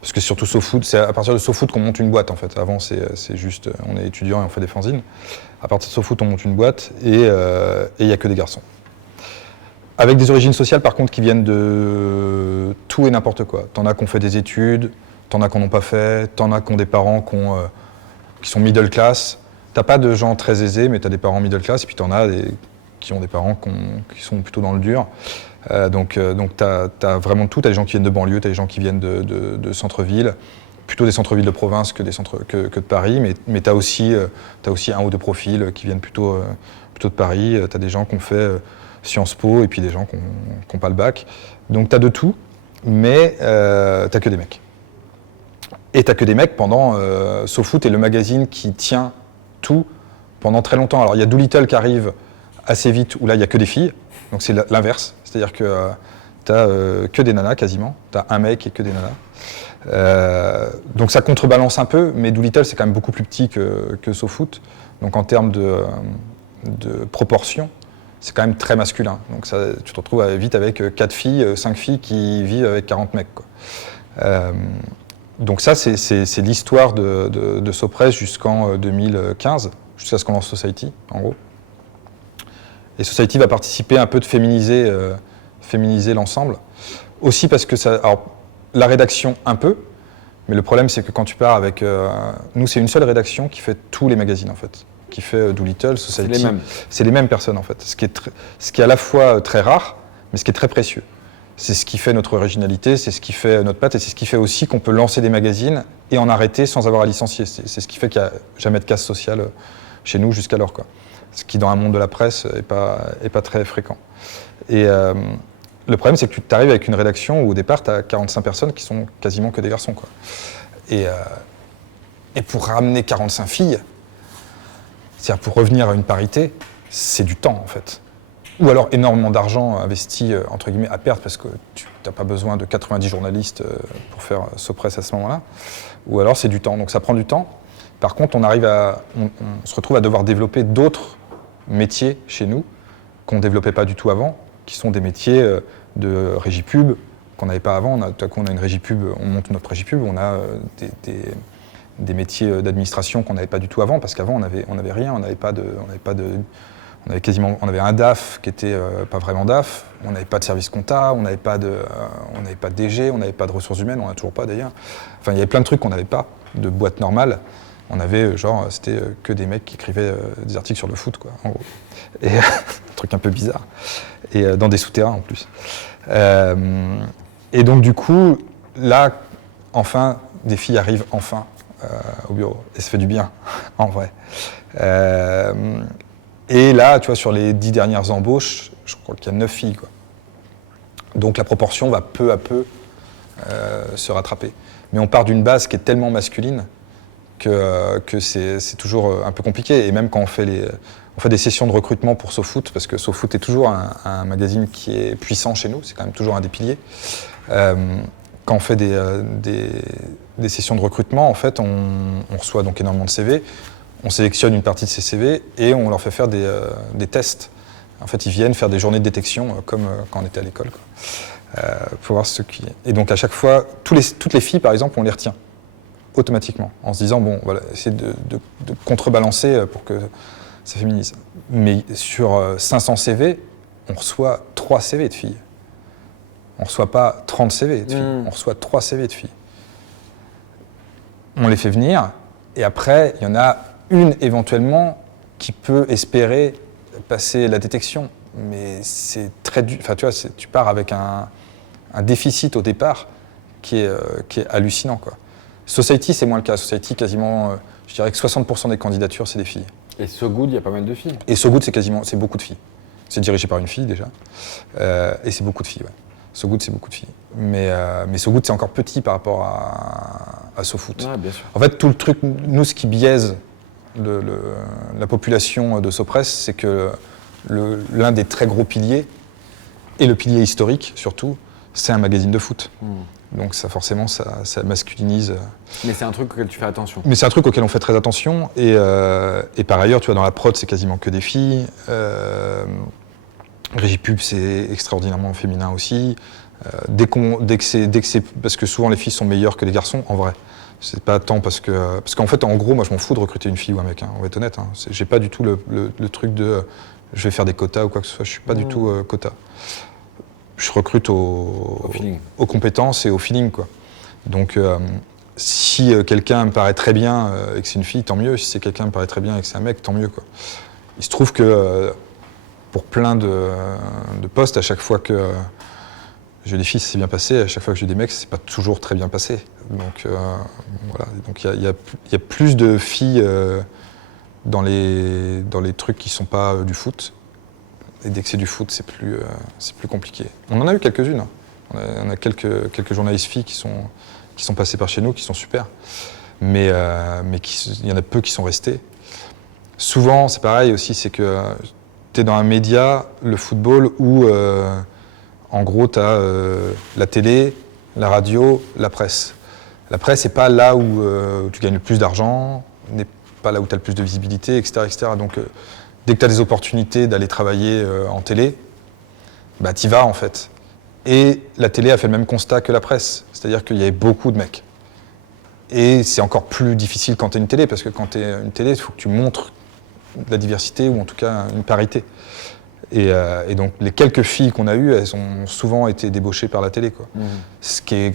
parce que surtout SoFoot, c'est à partir de SoFoot qu'on monte une boîte en fait. Avant c'est juste, on est étudiant et on fait des fanzines. À partir de SoFoot, on monte une boîte et il n'y a que des garçons. Avec des origines sociales par contre qui viennent de tout et n'importe quoi. T'en as qui ont fait des études, t'en as qui n'en ont pas fait, t'en as qui ont des parents qui sont middle class. T'as pas de gens très aisés, mais t'as des parents middle class, et puis t'en as qui ont des parents qui sont plutôt dans le dur. Donc t'as vraiment tout. T'as des gens qui viennent de banlieue, t'as des gens qui viennent de centre-ville, plutôt des centres-villes de province que de Paris, mais t'as aussi un ou deux profils qui viennent plutôt de Paris. T'as des gens qui ont fait Sciences Po et puis des gens qui n'ont pas le bac. Donc t'as de tout, mais t'as que des mecs. Et t'as que des mecs pendant… SoFoot est le magazine qui tient tout pendant très longtemps. Alors il y a Doolittle qui arrive assez vite, où là il n'y a que des filles, donc c'est l'inverse. C'est-à-dire que t'as que des nanas quasiment, t'as un mec et que des nanas. Donc ça contrebalance un peu, mais Doolittle c'est quand même beaucoup plus petit que SoFoot. Donc en termes de proportion, c'est quand même très masculin. Donc ça, tu te retrouves vite avec 4 filles, 5 filles qui vivent avec 40 mecs, quoi. Donc ça, c'est l'histoire de Sopress jusqu'en 2015, jusqu'à ce qu'on lance Society, en gros. Et Society va participer un peu de féminiser l'ensemble. Aussi parce que alors, la rédaction, un peu, mais le problème, c'est que quand tu pars avec… nous, c'est une seule rédaction qui fait tous les magazines, en fait. Qui fait Doolittle, Society. C'est les mêmes personnes en fait. Ce qui est à la fois très rare, mais ce qui est très précieux. C'est ce qui fait notre originalité, c'est ce qui fait notre patte, et c'est ce qui fait aussi qu'on peut lancer des magazines et en arrêter sans avoir à licencier. C'est ce qui fait qu'il n'y a jamais de casse sociale chez nous jusqu'alors, quoi. Ce qui dans un monde de la presse est pas très fréquent. Et le problème, c'est que tu arrives avec une rédaction où au départ, tu as 45 personnes qui sont quasiment que des garçons, quoi. Et pour ramener 45 filles, C'est-à-dire pour revenir à une parité, c'est du temps en fait. Ou alors énormément d'argent investi entre guillemets à perte parce que tu n'as pas besoin de 90 journalistes pour faire Sopress à ce moment-là. Ou alors c'est du temps, donc ça prend du temps. Par contre, on se retrouve à devoir développer d'autres métiers chez nous qu'on ne développait pas du tout avant, qui sont des métiers de régie pub qu'on n'avait pas avant. Tout à coup, on a une régie pub, on monte notre régie pub, on a des métiers d'administration qu'on n'avait pas du tout avant, parce qu'avant, on avait rien, on avait un DAF qui était pas vraiment DAF, on n'avait pas de service compta, on n'avait pas de DG, on n'avait pas de ressources humaines, on n'en a toujours pas d'ailleurs. Enfin, il y avait plein de trucs qu'on n'avait pas, de boîte normale. On avait, c'était que des mecs qui écrivaient des articles sur le foot, quoi, en gros. Et un truc un peu bizarre. Et dans des souterrains, en plus. Et donc, du coup, là, enfin, des filles arrivent enfin au bureau. Et ça fait du bien, en vrai. Et là, tu vois, sur les 10 dernières embauches, je crois qu'il y a 9 filles, quoi. Donc, la proportion va peu à peu se rattraper. Mais on part d'une base qui est tellement masculine que c'est toujours un peu compliqué. Et même quand on fait des sessions de recrutement pour SoFoot, parce que SoFoot est toujours un magazine qui est puissant chez nous, c'est quand même toujours un des piliers. Quand on fait des sessions de recrutement, en fait, on reçoit donc énormément de CV, on sélectionne une partie de ces CV et on leur fait faire des tests. En fait, ils viennent faire des journées de détection comme quand on était à l'école, quoi. Pour voir ce qui... Et donc à chaque fois, toutes les filles, par exemple, on les retient automatiquement, en se disant, bon, voilà, essayer de contrebalancer pour que ça féminise. Mais sur 500 CV, on reçoit 3 CV de filles. On ne reçoit pas 30 CV de filles, on reçoit 3 CV de filles. On les fait venir, et après, il y en a une éventuellement qui peut espérer passer la détection. Mais c'est très dur. Enfin, tu vois, tu pars avec un déficit au départ qui est hallucinant, quoi. Society, c'est moins le cas. Society, quasiment, je dirais que 60% des candidatures, c'est des filles. Et So Good, il y a pas mal de filles. Et So Good, c'est beaucoup de filles. C'est dirigé par une fille, déjà. Et c'est beaucoup de filles, ouais. So Good, c'est beaucoup de filles. Mais So Good, c'est encore petit par rapport à SoFoot. Ouais, bien sûr. En fait, tout le truc, nous, ce qui biaise la population de SoPress, c'est que l'un des très gros piliers, et le pilier historique surtout, c'est un magazine de foot. Donc ça, forcément, ça masculinise. Mais c'est un truc auquel tu fais attention. Mais c'est un truc auquel on fait très attention. Et par ailleurs, tu vois, dans la prod, c'est quasiment que des filles. Régie pub, c'est extraordinairement féminin aussi. Dès que c'est... Parce que souvent, les filles sont meilleures que les garçons, en vrai. C'est pas tant parce qu'en fait, en gros, moi, je m'en fous de recruter une fille ou un mec, hein, on va être honnête. Hein. J'ai pas du tout le truc de je vais faire des quotas ou quoi que ce soit. Je suis pas du tout quota. Je recrute aux compétences et au feeling, quoi. Donc, si quelqu'un me paraît très bien et que c'est une fille, tant mieux. Si c'est quelqu'un me paraît très bien et que c'est un mec, tant mieux, quoi. Il se trouve que pour plein de postes, à chaque fois que j'ai des filles, ça s'est bien passé. À chaque fois que j'ai des mecs, c'est pas toujours très bien passé. Donc, voilà. Donc, il y a plus de filles dans les trucs qui sont pas du foot. Et dès que c'est du foot, c'est plus compliqué. On en a eu quelques-unes. Hein. On a quelques journalistes filles qui sont passées par chez nous, qui sont super. Mais il y en a peu qui sont restés. Souvent, c'est pareil aussi, c'est que tu es dans un média, le football, où en gros, tu as la télé, la radio, la presse. La presse n'est pas là où tu gagnes le plus d'argent, n'est pas là où tu as le plus de visibilité, etc. etc. Donc, dès que tu as des opportunités d'aller travailler en télé, bah t'y vas en fait. Et la télé a fait le même constat que la presse, c'est-à-dire qu'il y avait beaucoup de mecs. Et c'est encore plus difficile quand tu es une télé, parce que quand tu es une télé, il faut que tu montres de la diversité, ou en tout cas une parité. Et donc les quelques filles qu'on a eues, elles ont souvent été débauchées par la télé, quoi. Ce qui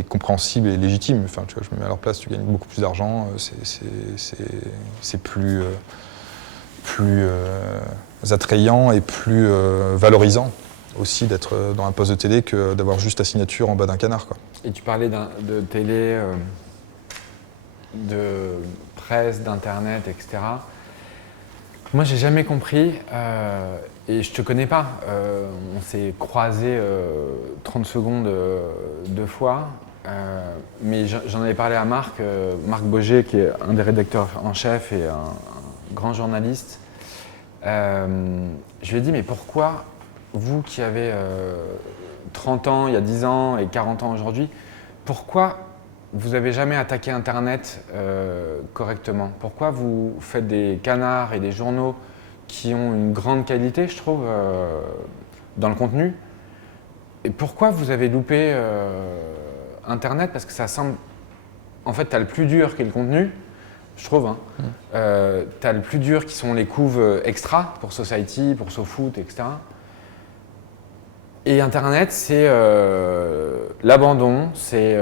est compréhensible et légitime. Enfin, tu vois, je me mets à leur place, tu gagnes beaucoup plus d'argent, c'est plus attrayant et plus valorisant aussi d'être dans un poste de télé que d'avoir juste ta signature en bas d'un canard, quoi. Et tu parlais de télé, de presse, d'internet, etc. Moi, j'ai jamais compris, et je te connais pas. On s'est croisés 30 secondes 2 fois, mais j'en avais parlé à Marc Boger, qui est un des rédacteurs en chef et grand journaliste. Je lui ai dit, mais pourquoi vous qui avez 30 ans il y a 10 ans et 40 ans aujourd'hui, pourquoi vous n'avez jamais attaqué Internet correctement? Pourquoi vous faites des canards et des journaux qui ont une grande qualité, je trouve, dans le contenu? Et pourquoi vous avez loupé Internet? Parce que ça semble... En fait, tu as le plus dur qui est le contenu, je trouve. Hein. Tu as le plus dur qui sont les couves extra pour Society, pour SoFoot, etc. Et Internet, c'est l'abandon, c'est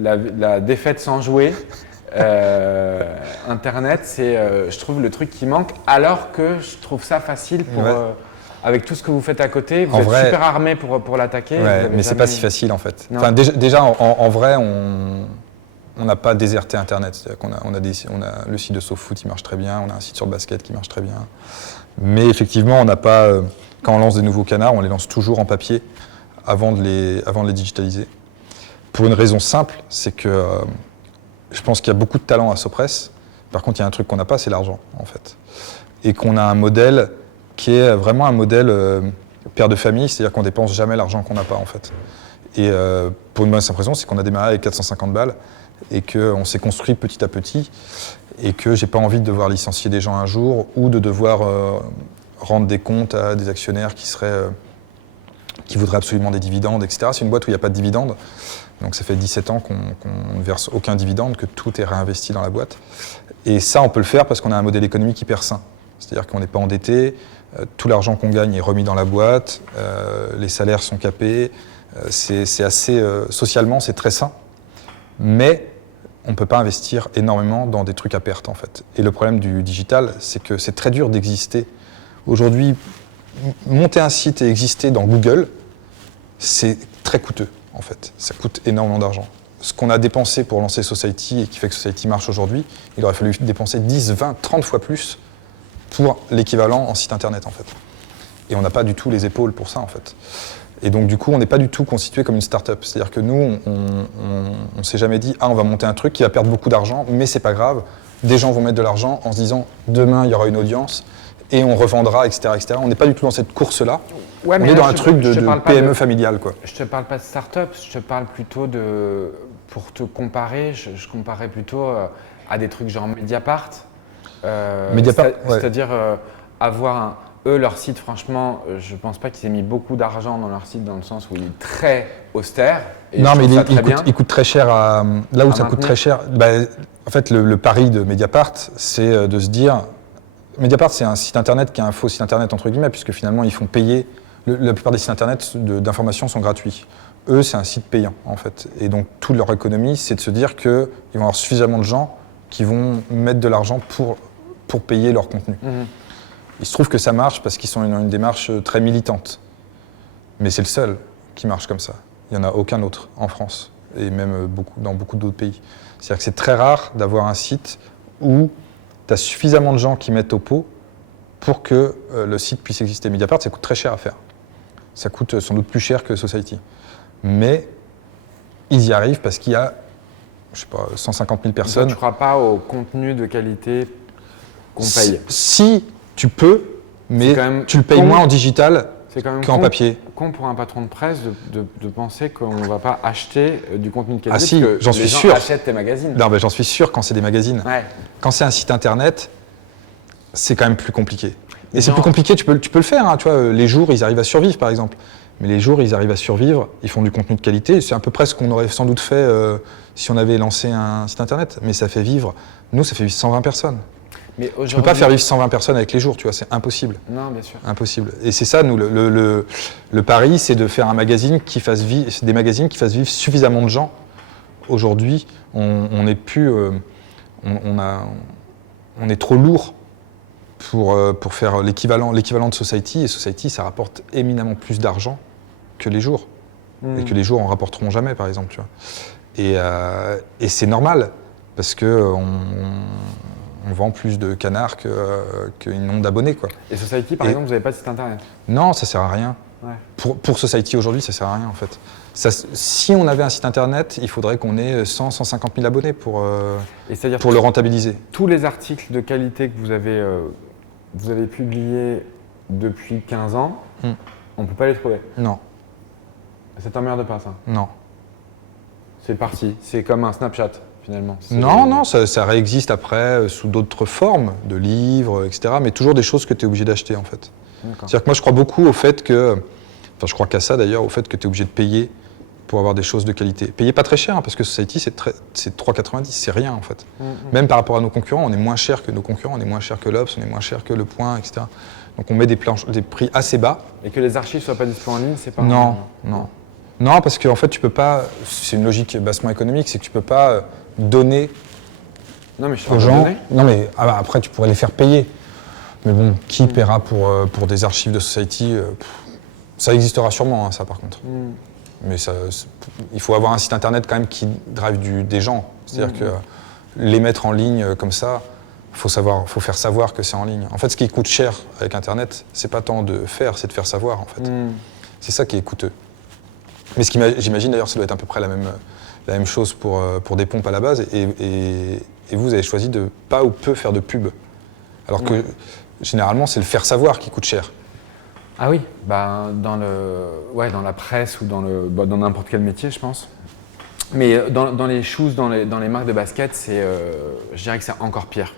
la défaite sans jouer. Internet, c'est, je trouve, le truc qui manque, alors que je trouve ça facile pour... avec tout ce que vous faites à côté, vous êtes super armé pour l'attaquer. Ouais, mais c'est pas si facile en fait. Enfin, déjà en vrai, on n'a pas déserté Internet. C'est-à-dire qu'on on a le site de SoFoot, il marche très bien, on a un site sur le basket qui marche très bien. Mais effectivement, on n'a pas, quand on lance des nouveaux canards, on les lance toujours en papier avant de les digitaliser. Pour une raison simple, c'est que je pense qu'il y a beaucoup de talent à Sopress. Par contre, il y a un truc qu'on n'a pas, c'est l'argent en fait. Et qu'on a un modèle qui est vraiment un modèle père de famille, c'est-à-dire qu'on dépense jamais l'argent qu'on n'a pas en fait. Et pour une bonne impression, c'est qu'on a démarré avec 450 balles et qu'on s'est construit petit à petit et que j'ai pas envie de devoir licencier des gens un jour ou de devoir rendre des comptes à des actionnaires qui voudraient absolument des dividendes, etc. C'est une boîte où il n'y a pas de dividendes, donc ça fait 17 ans qu'on ne verse aucun dividende, que tout est réinvesti dans la boîte. Et ça, on peut le faire parce qu'on a un modèle économique hyper sain. C'est-à-dire qu'on n'est pas endetté, tout l'argent qu'on gagne est remis dans la boîte, les salaires sont capés, c'est assez, socialement, c'est très sain. Mais on ne peut pas investir énormément dans des trucs à perte en fait. Et le problème du digital, c'est que c'est très dur d'exister. Aujourd'hui, monter un site et exister dans Google, c'est très coûteux en fait. Ça coûte énormément d'argent. Ce qu'on a dépensé pour lancer Society et qui fait que Society marche aujourd'hui, il aurait fallu dépenser 10, 20, 30 fois plus pour l'équivalent en site internet en fait. Et on n'a pas du tout les épaules pour ça en fait. Et donc du coup, on n'est pas du tout constitué comme une start-up. C'est-à-dire que nous, on s'est jamais dit « Ah, on va monter un truc qui va perdre beaucoup d'argent, mais c'est pas grave. Des gens vont mettre de l'argent en se disant « Demain, il y aura une audience et on revendra, etc. etc. » On n'est pas du tout dans cette course-là. Ouais, on est dans un truc de PME familial, quoi. Je te parle pas de start-up, je te parle plutôt de... Pour te comparer, je comparais plutôt à des trucs genre Mediapart. C'est-à-dire avoir un... Eux, leur site, franchement, je pense pas qu'ils aient mis beaucoup d'argent dans leur site dans le sens où il est très austère. Et non, mais il coûte très cher là où ça coûte très cher. En fait, le pari de Mediapart, c'est de se dire... Mediapart, c'est un site internet qui est un faux site internet, entre guillemets, puisque finalement, ils font payer... La plupart des sites internet d'information sont gratuits. Eux, c'est un site payant, en fait. Et donc, toute leur économie, c'est de se dire qu'ils vont avoir suffisamment de gens qui vont mettre de l'argent pour payer leur contenu. Il se trouve que ça marche parce qu'ils sont dans une démarche très militante. Mais c'est le seul qui marche comme ça. Il n'y en a aucun autre en France, et même dans beaucoup d'autres pays. C'est-à-dire que c'est très rare d'avoir un site où tu as suffisamment de gens qui mettent au pot pour que le site puisse exister. Mediapart, ça coûte très cher à faire. Ça coûte sans doute plus cher que Society. Mais ils y arrivent parce qu'il y a, je sais pas, 150 000 personnes. Donc, tu ne crois pas au contenu de qualité qu'on paye? Si tu peux, mais tu le payes moins en digital qu'en papier. C'est con pour un patron de presse de penser qu'on ne va pas acheter du contenu de qualité. Ah si, j'en suis sûr. Achètent tes magazines. Non, mais j'en suis sûr quand c'est des magazines. Ouais. Quand c'est un site internet, c'est quand même plus compliqué. Et c'est plus compliqué, tu peux le faire. Hein, tu vois, les jours, ils arrivent à survivre, par exemple. Mais les jours, ils arrivent à survivre, ils font du contenu de qualité. C'est à peu près ce qu'on aurait sans doute fait si on avait lancé un site internet. Mais ça fait vivre, nous, ça fait vivre 120 personnes. Mais tu ne peux pas faire vivre 120 personnes avec les jours, tu vois, c'est impossible. Non, bien sûr. Impossible. Et c'est ça, nous, le pari, c'est de faire un magazine qui fasse vivre, des magazines qui fassent vivre suffisamment de gens. Aujourd'hui, on n'est plus, on est trop lourd pour faire l'équivalent de Society. Et Society, ça rapporte éminemment plus d'argent que les jours. Et que les jours en rapporteront jamais, par exemple, tu vois. Et c'est normal, parce que on vend plus de canards qu'un nombre d'abonnés, quoi. Et Society, par exemple, vous n'avez pas de site internet? Non, ça sert à rien. Ouais. Pour Society aujourd'hui, ça sert à rien en fait. Si on avait un site internet, il faudrait qu'on ait 100-150 000 abonnés pour le rentabiliser. Tous les articles de qualité que vous avez publiés depuis 15 ans, on ne peut pas les trouver. Non. Ça t'emmerde pas, ça? Non. C'est parti. C'est comme un Snapchat, finalement. Non, ça réexiste après sous d'autres formes, de livres, etc. Mais toujours des choses que tu es obligé d'acheter en fait. C'est-à-dire que moi je crois beaucoup au fait que, enfin je crois qu'à ça d'ailleurs, au fait que tu es obligé de payer pour avoir des choses de qualité. Payer pas très cher, hein, parce que Society c'est 3,90, c'est rien en fait. Même par rapport à nos concurrents, on est moins cher que nos concurrents, on est moins cher que l'Obs, on est moins cher que Le Point, etc. Donc on met des prix assez bas. Et que les archives soient pas disponibles en ligne, c'est pas... Non, parce qu'en fait tu peux pas, c'est une logique bassement économique, c'est que tu peux pas donner aux gens. Non mais après tu pourrais les faire payer. Mais bon, qui paiera pour des archives de Society? Ça existera sûrement, hein, ça par contre. Mais il faut avoir un site internet quand même qui drive des gens. C'est-à-dire que les mettre en ligne comme ça, faut faire savoir que c'est en ligne. En fait, ce qui coûte cher avec internet, c'est pas tant de faire, c'est de faire savoir en fait. C'est ça qui est coûteux. Mais j'imagine d'ailleurs, ça doit être à peu près la même chose pour des pompes à la base. Et vous avez choisi de pas ou peu faire de pub. Alors que généralement, c'est le faire savoir qui coûte cher. Ah oui, dans la presse ou dans n'importe quel métier, je pense. Mais dans les shoes, dans les marques de basket, je dirais que c'est encore pire.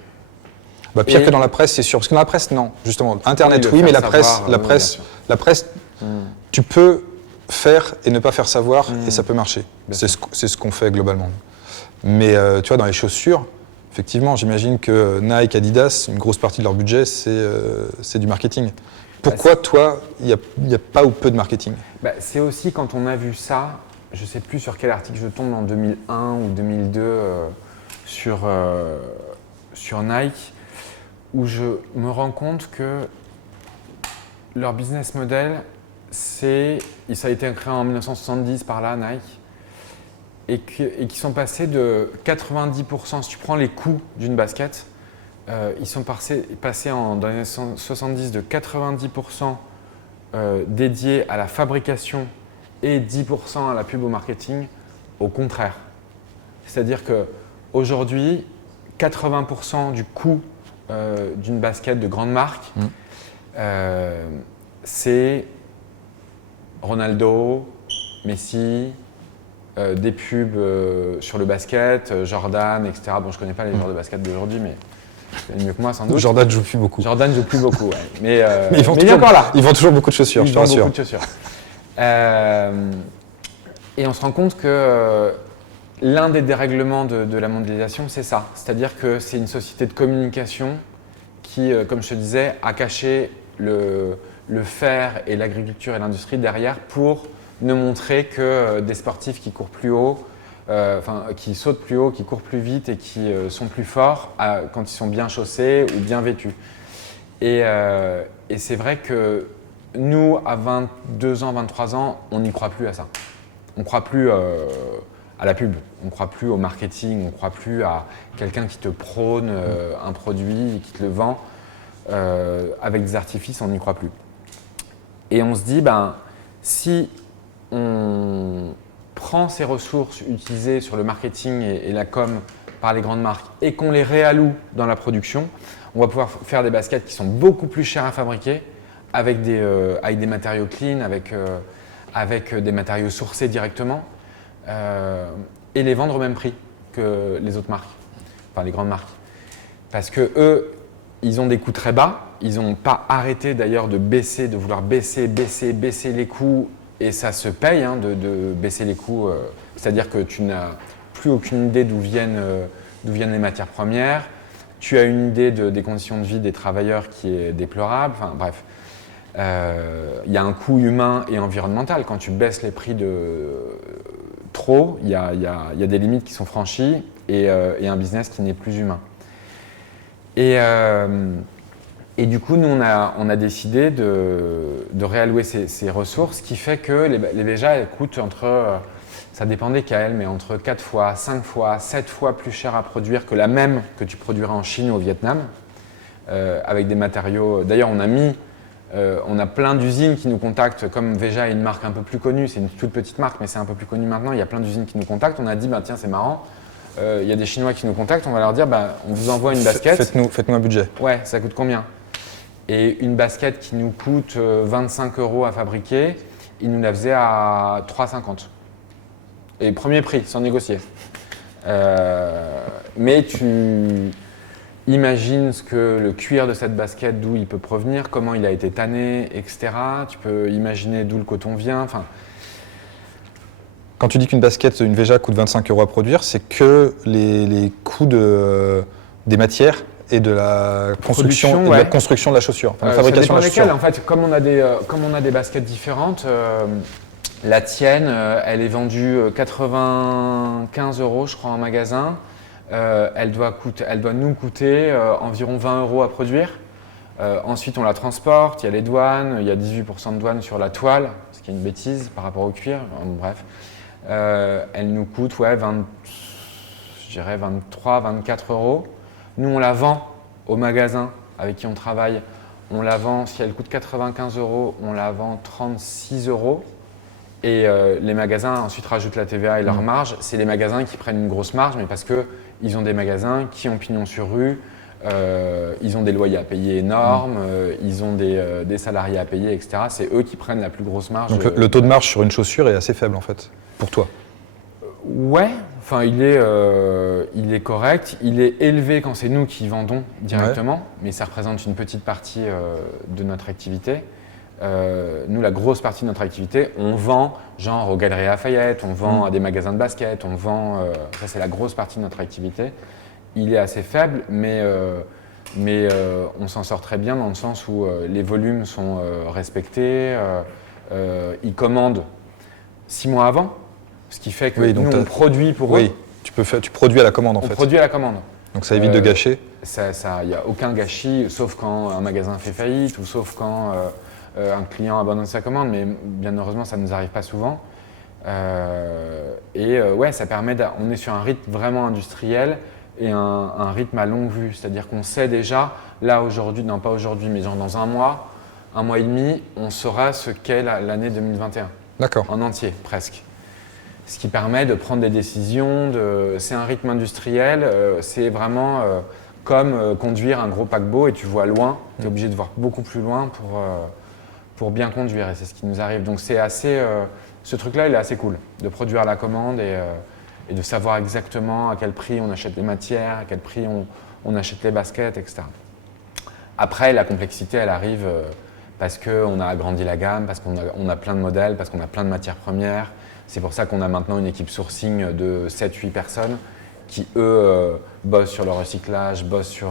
Pire que dans la presse, c'est sûr. Parce que dans la presse, non, justement. Internet, oui, mais la presse, tu peux faire et ne pas faire savoir et ça peut marcher. C'est ce qu'on fait globalement. Mais tu vois, dans les chaussures, effectivement, j'imagine que Nike, Adidas, une grosse partie de leur budget, c'est du marketing. Pourquoi, toi, il n'y a pas ou peu de marketing? C'est aussi quand on a vu ça, je ne sais plus sur quel article je tombe, en 2001 ou 2002, sur Nike, où je me rends compte que leur business model, ça a été créé en 1970 par là, Nike, et qui sont passés de 90%, si tu prends les coûts d'une basket, ils sont passés dans les années 70 de 90% dédiés à la fabrication et 10% à la pub au marketing, au contraire. C'est-à-dire qu'aujourd'hui, 80% du coût d'une basket de grande marque, c'est Ronaldo, Messi, des pubs sur le basket, Jordan, etc. Bon, je ne connais pas les joueurs de basket d'aujourd'hui, mais c'est mieux que moi sans doute. Jordan joue plus beaucoup. Jordan joue plus beaucoup, ouais. Mais ils vont encore là. Ils vendent toujours beaucoup de chaussures, je te rassure. Beaucoup de chaussures. Et on se rend compte que l'un des dérèglements de la mondialisation, c'est ça. C'est-à-dire que c'est une société de communication qui, comme je te disais, a caché le fer et l'agriculture et l'industrie derrière pour ne montrer que des sportifs qui courent plus haut, qui sautent plus haut, qui courent plus vite et qui sont plus forts quand ils sont bien chaussés ou bien vêtus. Et c'est vrai que nous, à 22 ans, 23 ans, on n'y croit plus à ça. On ne croit plus à la pub, on ne croit plus au marketing, on ne croit plus à quelqu'un qui te prône un produit et qui te le vend. Avec des artifices, on n'y croit plus. Et on se dit, si on prend ces ressources utilisées sur le marketing et la com par les grandes marques et qu'on les réalloue dans la production, on va pouvoir faire des baskets qui sont beaucoup plus chères à fabriquer avec des matériaux clean, avec des matériaux sourcés directement et les vendre au même prix que les autres marques, enfin les grandes marques. Parce que eux, ils ont des coûts très bas, ils n'ont pas arrêté d'ailleurs de vouloir baisser les coûts. Et ça se paye de baisser les coûts, c'est-à-dire que tu n'as plus aucune idée d'où viennent les matières premières, tu as une idée des conditions de vie des travailleurs qui est déplorable, enfin bref. Il y a un coût humain et environnemental. Quand tu baisses les prix trop, il y a des limites qui sont franchies et un business qui n'est plus humain. Et du coup, nous, on a décidé de réallouer ces ressources, ce qui fait que les Véjas elles coûtent entre Ça dépend des KL, mais entre 4 fois, 5 fois, 7 fois plus cher à produire que la même que tu produirais en Chine ou au Vietnam, avec des matériaux. D'ailleurs, on a plein d'usines qui nous contactent, comme Veja est une marque un peu plus connue, c'est une toute petite marque, mais c'est un peu plus connu maintenant, il y a plein d'usines qui nous contactent. On a dit, bah, tiens, c'est marrant, il y a des Chinois qui nous contactent, on va leur dire, bah, on vous envoie une basket. Faites-nous un budget. Ouais, ça coûte combien? Et une basket qui nous coûte 25 € à fabriquer, ils nous la faisaient à 3,50 €. Et premier prix, sans négocier. Mais tu imagines ce que le cuir de cette basket, d'où il peut provenir, comment il a été tanné, etc. Tu peux imaginer d'où le coton vient. Enfin, quand tu dis qu'une basket, une Veja coûte 25 € à produire, c'est que les coûts des matières et de la construction, ouais. De la construction de la chaussure, enfin, la fabrication de la chaussure. En fait, comme on a des baskets différentes, la tienne, elle est vendue 95 €, je crois, en magasin. Elle doit nous coûter environ 20 € à produire. Ensuite, on la transporte, il y a les douanes, il y a 18% de douane sur la toile, ce qui est une bêtise par rapport au cuir. Bref, elle nous coûte 23, 24 €. Nous, on la vend au magasin avec qui on travaille. On la vend, si elle coûte 95 €, on la vend 36 €. Et les magasins ensuite rajoutent la TVA et leur marge. C'est les magasins qui prennent une grosse marge, mais parce qu'ils ont des magasins qui ont pignon sur rue, ils ont des loyers à payer énormes, ils ont des salariés à payer, etc. C'est eux qui prennent la plus grosse marge. Donc le taux de marge sur une chaussure est assez faible en fait, pour toi? Ouais, enfin il est correct, il est élevé quand c'est nous qui vendons directement, mais ça représente une petite partie de notre activité. Nous, la grosse partie de notre activité, on vend genre aux Galeries Lafayette, on vend à des magasins de basket, on vend, ça c'est la grosse partie de notre activité. Il est assez faible, mais on s'en sort très bien dans le sens où les volumes sont respectés, ils commandent 6 mois avant, ce qui fait que nous on produit pour eux. Oui, tu produis à la commande en fait. On produit à la commande. Donc ça évite de gâcher. Il n'y a aucun gâchit, sauf quand un magasin fait faillite ou sauf quand un client abandonne sa commande, mais bien heureusement ça ne nous arrive pas souvent. Ouais, ça permet on est sur un rythme vraiment industriel et un rythme à longue vue, c'est-à-dire qu'on sait déjà, là aujourd'hui, non pas aujourd'hui, mais genre dans un mois et demi, on saura ce qu'est l'année 2021. D'accord. En entier, presque. Ce qui permet de prendre des décisions, c'est un rythme industriel, c'est vraiment comme conduire un gros paquebot et tu vois loin, tu es obligé de voir beaucoup plus loin pour bien conduire et c'est ce qui nous arrive. Donc c'est assez, ce truc-là il est assez cool, de produire à la commande et de savoir exactement à quel prix on achète les matières, à quel prix on achète les baskets, etc. Après la complexité elle arrive parce qu'on a agrandi la gamme, parce qu'on a plein de modèles, parce qu'on a plein de matières premières. C'est pour ça qu'on a maintenant une équipe sourcing de 7-8 personnes qui, eux, bossent sur le recyclage, bossent sur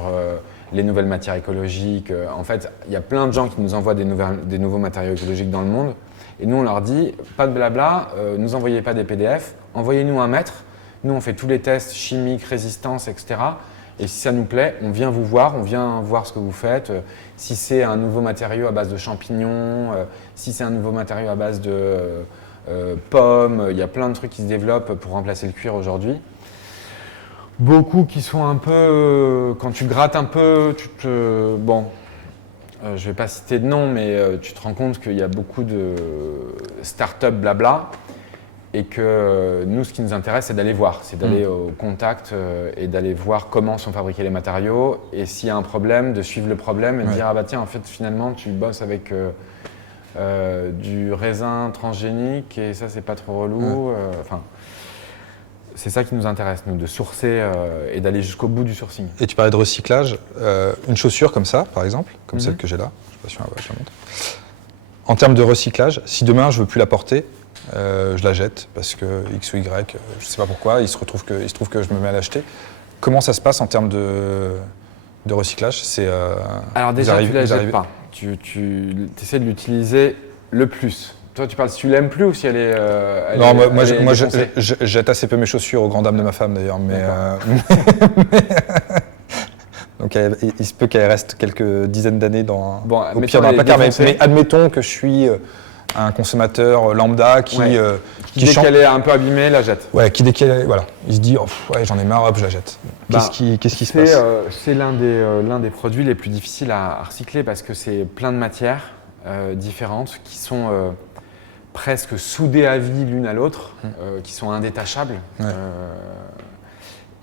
les nouvelles matières écologiques. En fait, il y a plein de gens qui nous envoient des nouveaux matériaux écologiques dans le monde. Et nous, on leur dit, pas de blabla, ne nous envoyez pas des PDF, envoyez-nous un mètre. Nous, on fait tous les tests chimiques, résistance, etc. Et si ça nous plaît, on vient vous voir, on vient voir ce que vous faites. Si c'est un nouveau matériau à base de champignons, si c'est un nouveau matériau à base de pommes, il y a plein de trucs qui se développent pour remplacer le cuir aujourd'hui. Beaucoup qui sont un peu, quand tu grattes un peu, je vais pas citer de nom, mais tu te rends compte qu'il y a beaucoup de start-up blabla et que nous, ce qui nous intéresse, c'est d'aller voir, c'est d'aller au contact et d'aller voir comment sont fabriqués les matériaux et s'il y a un problème, de suivre le problème et de dire ah bah tiens, en fait finalement tu bosses avec du raisin transgénique et ça c'est pas trop relou. C'est ça qui nous intéresse, nous, de sourcer et d'aller jusqu'au bout du sourcing. Et tu parlais de recyclage. Une chaussure comme ça, par exemple, comme celle que j'ai là, je sais pas si je la montre. En termes de recyclage, si demain je veux plus la porter, je la jette parce que X ou Y, je sais pas pourquoi, il se trouve que je me mets à l'acheter. Comment ça se passe en termes de recyclage? Alors déjà, tu la jettes pas. Tu essaies de l'utiliser le plus. Toi, tu parles si tu l'aimes plus ou si elle est. Non, moi, je jette assez peu mes chaussures aux grandes dames de ma femme d'ailleurs, mais. Donc il se peut qu'elle reste quelques dizaines d'années au pire dans un placard, mais admettons que je suis un consommateur lambda qui, Ouais. qui Dès change. qu'elle est un peu abîmée, la jette. Ouais, qui dès qu'il voilà, il se dit oh, ouais, j'en ai marre, hop, je la jette. Qu'est-ce qui se passe? C'est l'un des produits les plus difficiles à recycler parce que c'est plein de matières différentes qui sont presque soudées à vie l'une à l'autre, qui sont indétachables. Ouais.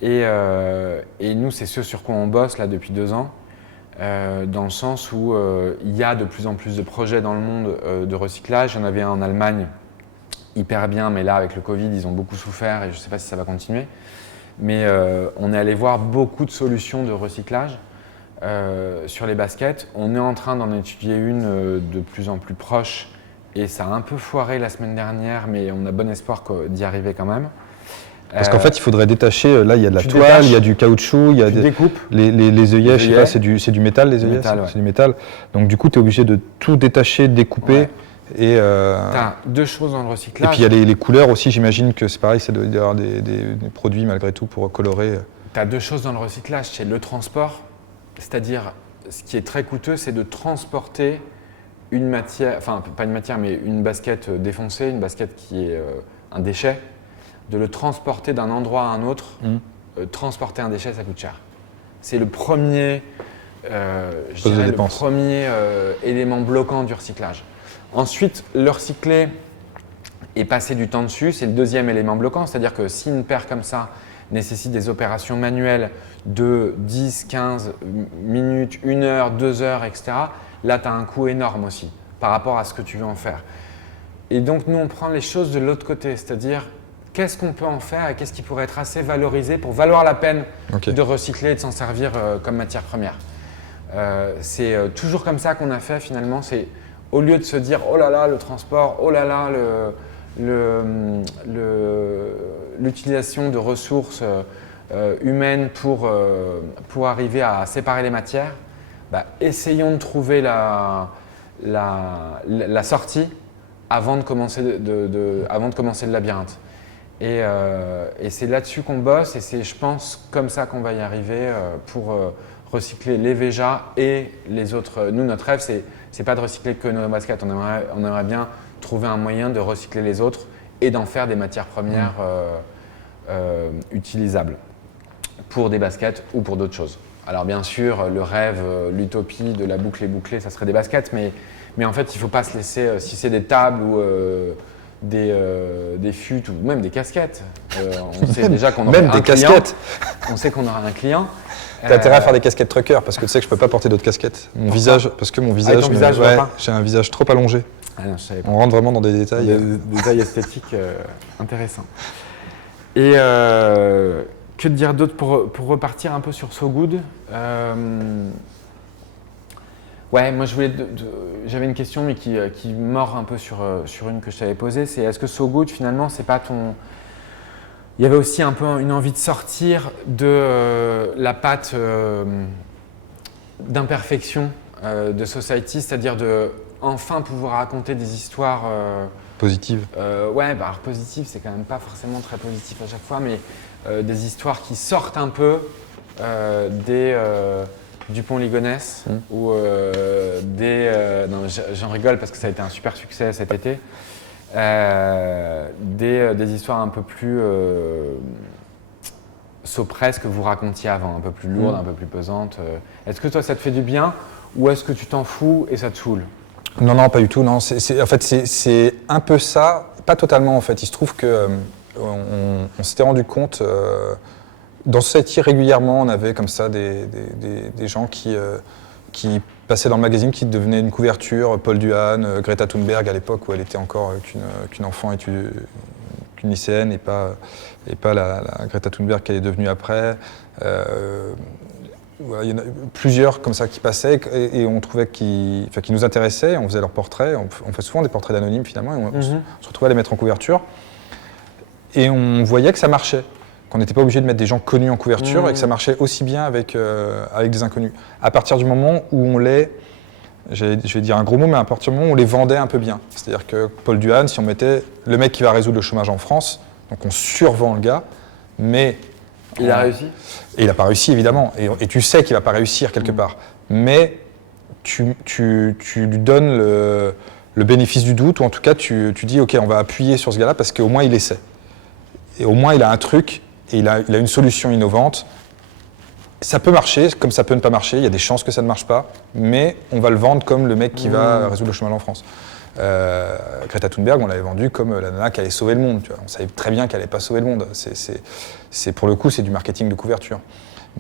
Et nous, c'est ce sur quoi on bosse là depuis 2 ans, dans le sens où il y a de plus en plus de projets dans le monde de recyclage. Il y en avait un en Allemagne hyper bien, mais là, avec le Covid, ils ont beaucoup souffert et je ne sais pas si ça va continuer. Mais on est allé voir beaucoup de solutions de recyclage sur les baskets. On est en train d'en étudier une de plus en plus proche et ça a un peu foiré la semaine dernière, mais on a bon espoir d'y arriver quand même. Parce qu'en fait, il faudrait détacher. Là, il y a de la tu toile, détaches, il y a du caoutchouc, il y a tu découpes. les œillets, je sais œillets. pas, c'est du métal, les œillets, métal, ouais. c'est du métal. Donc du coup, tu es obligé de tout détacher, de découper. Ouais. Et, Tu as 2 choses dans le et recyclage. puis il y a les couleurs aussi, j'imagine que c'est pareil, ça doit y avoir des produits malgré tout pour colorer. Tu as 2 choses dans le recyclage, c'est le transport, c'est-à-dire ce qui est très coûteux, c'est de transporter une matière, enfin pas une matière, mais une basket défoncée, une basket qui est un déchet, de le transporter d'un endroit à un autre. Transporter un déchet, ça coûte cher. C'est le premier, je Cause de dirais, le dépense. premier élément bloquant du recyclage. Ensuite, le recycler et passer du temps dessus, c'est le deuxième élément bloquant, c'est-à-dire que si une paire comme ça nécessite des opérations manuelles de 10, 15 minutes, 1 heure, 2 heures, etc., là, tu as un coût énorme aussi par rapport à ce que tu veux en faire. Et donc, nous, on prend les choses de l'autre côté, c'est-à-dire qu'est-ce qu'on peut en faire et qu'est-ce qui pourrait être assez valorisé pour valoir la peine de recycler et de s'en servir comme matière première. C'est toujours comme ça qu'on a fait finalement. C'est au lieu de se dire oh là là le transport, oh là là l'utilisation de ressources humaines pour arriver à séparer les matières, essayons de trouver la sortie avant de commencer le labyrinthe. Et c'est là-dessus qu'on bosse et c'est, je pense, comme ça qu'on va y arriver pour recycler les Veja et les autres. Nous, notre rêve, c'est pas de recycler que nos baskets. On aimerait bien trouver un moyen de recycler les autres et d'en faire des matières premières utilisables pour des baskets ou pour d'autres choses. Alors bien sûr, le rêve, l'utopie de la boucle et bouclée, ça serait des baskets, mais en fait, il ne faut pas se laisser, si c'est des tables ou des fûts ou même des casquettes. On sait déjà qu'on aura même des client. casquettes. On sait qu'on aura un client. T'as intérêt à faire des casquettes trucker parce que tu sais que je peux pas porter d'autres casquettes. Mon visage, parce que mon visage, ton visage va pas. j'ai un visage trop allongé. Ah non, je savais pas. On rentre vraiment dans des détails. Des détails esthétiques intéressants. Et que dire d'autre pour repartir un peu sur So Good. Ouais, moi j'avais une question mais qui mord un peu sur une que je t'avais posée. C'est est-ce que So Good finalement c'est pas ton... Il y avait aussi un peu une envie de sortir de la patte d'imperfection de Society, c'est-à-dire de enfin pouvoir raconter des histoires Positive. alors positive, c'est quand même pas forcément très positif à chaque fois, mais des histoires qui sortent un peu des Dupont-Ligonnès ou non, j'en rigole parce que ça a été un super succès cet été. Des histoires un peu plus sopresses que vous racontiez avant, un peu plus lourdes, un peu plus pesantes. Est-ce que toi ça te fait du bien ou est-ce que tu t'en fous et ça te saoule? Non, pas du tout. Non, en fait, c'est un peu ça, pas totalement en fait. Il se trouve que on s'était rendu compte dans Society régulièrement, on avait comme ça des gens qui passaient dans le magazine, qui devenaient une couverture. Paul Duhan, Greta Thunberg à l'époque où elle était encore qu'une enfant et qu'une lycéenne et pas la Greta Thunberg qu'elle est devenue après. Il y en a plusieurs comme ça qui passaient et on trouvait qu'ils nous intéressaient, on faisait leurs portraits, on fait souvent des portraits d'anonymes finalement, et on se retrouvait à les mettre en couverture et on voyait que ça marchait, qu'on n'était pas obligé de mettre des gens connus en couverture et que ça marchait aussi bien avec des inconnus. À partir du moment où on je vais dire un gros mot, mais à partir du moment où on les vendait un peu bien, c'est-à-dire que Paul Duhan, si on mettait le mec qui va résoudre le chômage en France, donc on survend le gars, mais... Il a réussi? Et il n'a pas réussi, évidemment. Et tu sais qu'il ne va pas réussir quelque part. Mais tu lui donnes le bénéfice du doute, ou en tout cas tu dis ok, on va appuyer sur ce gars-là parce qu'au moins il essaie. Et au moins il a un truc, et il a une solution innovante. Ça peut marcher, comme ça peut ne pas marcher, il y a des chances que ça ne marche pas, mais on va le vendre comme le mec qui va résoudre le chômage en France. Greta Thunberg, on l'avait vendu comme la nana qui allait sauver le monde. Tu vois. On savait très bien qu'elle n'allait pas sauver le monde. Pour le coup, c'est du marketing de couverture.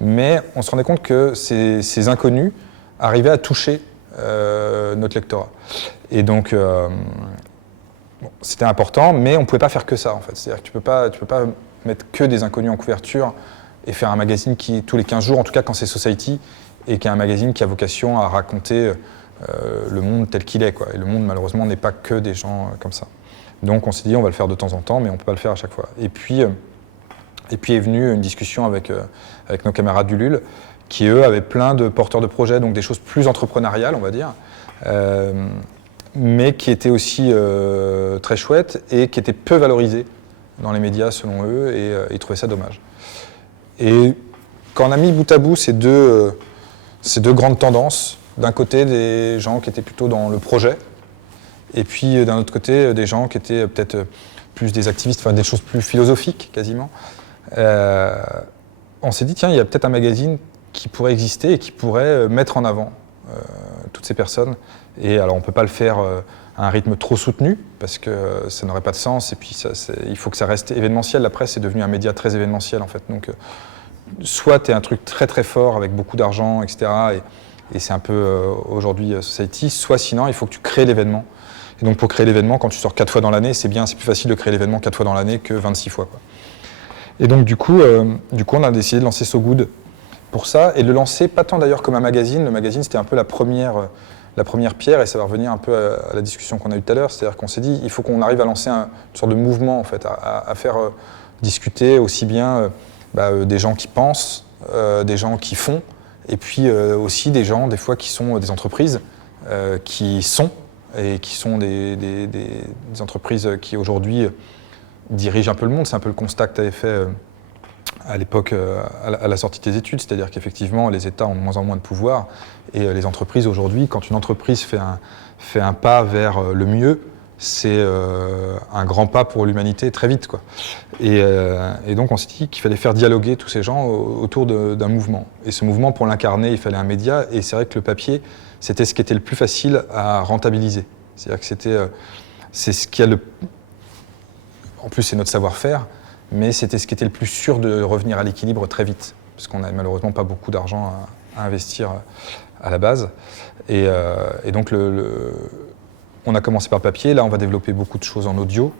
Mais on se rendait compte que ces inconnus arrivaient à toucher notre lectorat. Et donc, c'était important, mais on ne pouvait pas faire que ça, en fait. C'est-à-dire que tu peux pas mettre que des inconnus en couverture et faire un magazine qui, tous les 15 jours, en tout cas quand c'est Society, et qui est un magazine qui a vocation à raconter le monde tel qu'il est, quoi. Et le monde, malheureusement, n'est pas que des gens comme ça. Donc on s'est dit, on va le faire de temps en temps, mais on ne peut pas le faire à chaque fois. Et puis est venue une discussion avec nos camarades du LUL, qui, eux, avaient plein de porteurs de projets, donc des choses plus entrepreneuriales, on va dire, mais qui étaient aussi très chouettes et qui étaient peu valorisées dans les médias, selon eux, et ils trouvaient ça dommage. Et quand on a mis bout à bout ces deux grandes tendances, d'un côté des gens qui étaient plutôt dans le projet, et puis d'un autre côté des gens qui étaient peut-être plus des activistes, enfin des choses plus philosophiques quasiment, on s'est dit tiens, il y a peut-être un magazine qui pourrait exister et qui pourrait mettre en avant toutes ces personnes. Et alors on ne peut pas le faire à un rythme trop soutenu, parce que ça n'aurait pas de sens, et puis il faut que ça reste événementiel. La presse est devenue un média très événementiel en fait. Donc soit tu es un truc très très fort avec beaucoup d'argent, etc. Et c'est un peu aujourd'hui Society, soit sinon il faut que tu crées l'événement. Et donc pour créer l'événement, quand tu sors 4 fois dans l'année, c'est bien, c'est plus facile de créer l'événement 4 fois dans l'année que 26 fois, quoi. Et donc du coup on a décidé de lancer So Good pour ça, et de le lancer pas tant d'ailleurs comme un magazine. Le magazine c'était un peu la première pierre, et ça va revenir un peu à la discussion qu'on a eue tout à l'heure. C'est-à-dire qu'on s'est dit, il faut qu'on arrive à lancer une sorte de mouvement en fait, à faire discuter aussi bien des gens qui pensent, des gens qui font, et puis aussi des gens des fois qui sont des entreprises qui sont des entreprises qui aujourd'hui dirigent un peu le monde. C'est un peu le constat que tu avais fait à l'époque, à la sortie de tes études, c'est-à-dire qu'effectivement les États ont de moins en moins de pouvoir, et les entreprises aujourd'hui, quand une entreprise fait un pas vers le mieux, c'est un grand pas pour l'humanité très vite, quoi. Et donc on s'est dit qu'il fallait faire dialoguer tous ces gens autour d'un mouvement. Et ce mouvement, pour l'incarner, il fallait un média, et c'est vrai que le papier, c'était ce qui était le plus facile à rentabiliser. C'est-à-dire que c'est ce qui a en plus c'est notre savoir-faire, mais c'était ce qui était le plus sûr de revenir à l'équilibre très vite, parce qu'on n'avait malheureusement pas beaucoup d'argent à investir à la base. Et donc on a commencé par le papier, là on va développer beaucoup de choses en audio,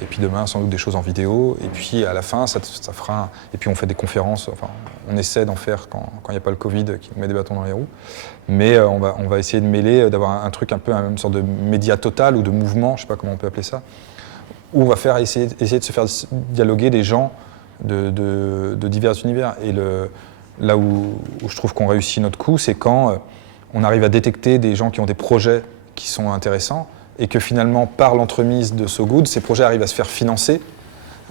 et puis demain sans doute des choses en vidéo, et puis à la fin ça fera, et puis on fait des conférences, enfin on essaie d'en faire quand il n'y a pas le Covid qui nous met des bâtons dans les roues, mais on va essayer de mêler, d'avoir un truc un peu une sorte de média total ou de mouvement, je ne sais pas comment on peut appeler ça, où on va essayer de se faire dialoguer des gens de divers univers. Et là où je trouve qu'on réussit notre coup, c'est quand on arrive à détecter des gens qui ont des projets qui sont intéressants, et que finalement, par l'entremise de So Good, ces projets arrivent à se faire financer,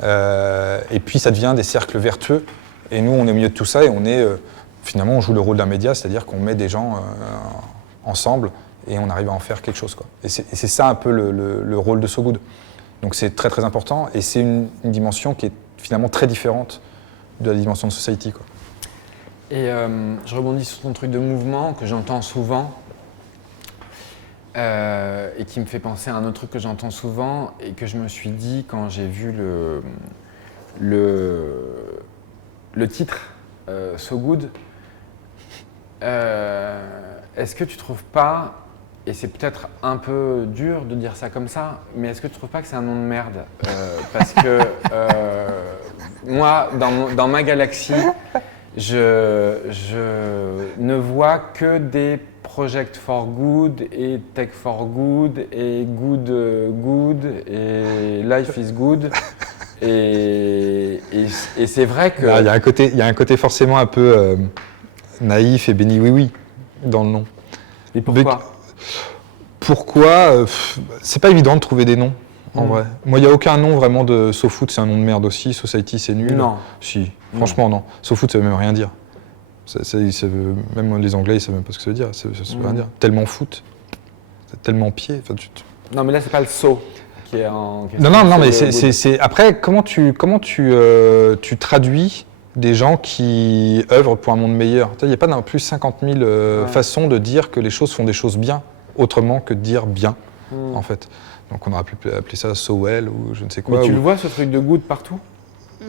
et puis ça devient des cercles vertueux. Et nous, on est au milieu de tout ça, et finalement, on joue le rôle d'un média, c'est-à-dire qu'on met des gens ensemble, et on arrive à en faire quelque chose, quoi. Et c'est ça un peu le rôle de So Good. Donc c'est très très important, et c'est une dimension qui est finalement très différente de la dimension de Society, quoi. Et je rebondis sur ton truc de mouvement que j'entends souvent, et qui me fait penser à un autre truc que j'entends souvent, et que je me suis dit quand j'ai vu le titre So Good. Est-ce que tu trouves pas, et c'est peut-être un peu dur de dire ça comme ça, mais est-ce que tu trouves pas que c'est un nom de merde, parce que moi, dans ma galaxie, je ne vois que des Project for Good et Tech for Good et Good et Life is Good. Et c'est vrai que... Il y a un côté forcément un peu naïf et béni oui-oui dans le nom. Et pourquoi ? Pourquoi c'est pas évident de trouver des noms, en vrai. Moi, il n'y a aucun nom vraiment de SoFoot, c'est un nom de merde aussi. Society, c'est nul. Non. Si, franchement, non. SoFoot, ça veut même rien dire. Même les Anglais, ils savent même pas ce que ça veut dire. Ça veut rien dire. Tellement foot. tellement pied. Enfin, Non, mais là, c'est pas le seau qui est en question. Non, mais le good. c'est... Après, comment tu traduis des gens qui œuvrent pour un monde meilleur? Il n'y a pas non plus 50 000 façons de dire que les choses font des choses bien, autrement que de dire bien, en fait. Donc on aurait pu appeler ça so well ou je ne sais quoi. Mais tu le vois, ce truc de good partout?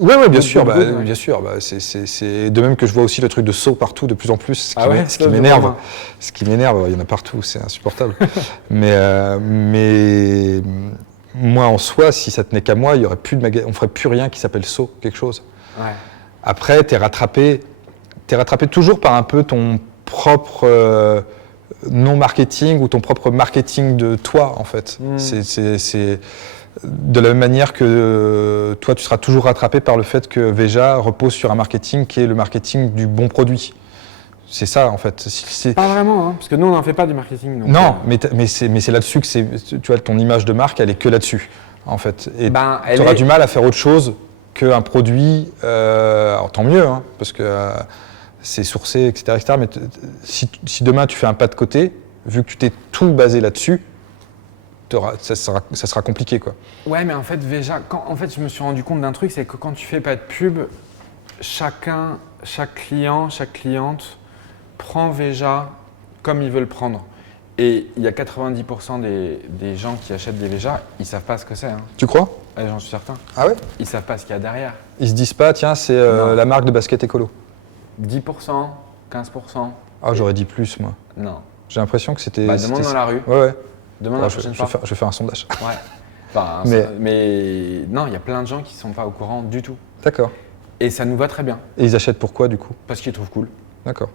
Oui, bien Good, sûr, good, good, ouais. bien sûr. C'est de même que je vois aussi le truc de saut partout de plus en plus, ce qui ça, m'énerve. vraiment. Ce qui m'énerve, il y en a partout, c'est insupportable. mais moi, en soi, si ça tenait qu'à moi, il y aurait plus de on ferait plus rien qui s'appelle saut, quelque chose. Ouais. Après, t'es rattrapé toujours par un peu ton propre non-marketing ou ton propre marketing de toi, en fait. C'est de la même manière que toi, tu seras toujours rattrapé par le fait que Veja repose sur un marketing qui est le marketing du bon produit. C'est ça, en fait. Pas vraiment, hein, parce que nous, on n'en fait pas du marketing. Donc, non, mais c'est là-dessus que tu vois, ton image de marque, elle est que là-dessus, en fait. Et tu auras du mal à faire autre chose qu'un produit, alors tant mieux, hein, parce que c'est sourcé, etc. Mais si demain tu fais un pas de côté, vu que tu t'es tout basé là-dessus, ça sera compliqué, quoi. Ouais, mais en fait, Veja, en fait, je me suis rendu compte d'un truc, c'est que quand tu fais pas de pub, chaque client, chaque cliente prend Veja comme il veut le prendre. Et il y a 90% des gens qui achètent des Veja, ils savent pas ce que c'est. Hein. Tu crois? J'en suis certain. Ah ouais? Ils savent pas ce qu'il y a derrière. Ils se disent pas, tiens, c'est la marque de basket écolo. 10%, 15%. Ah, j'aurais dit plus, moi. Non. J'ai l'impression que c'était... demande dans la rue. Ouais. Demande la prochaine fois. Je vais faire un sondage. Ouais. Enfin, mais non, il y a plein de gens qui sont pas au courant du tout. D'accord. Et ça nous va très bien. Et ils achètent pourquoi, du coup? Parce qu'ils trouvent cool. D'accord.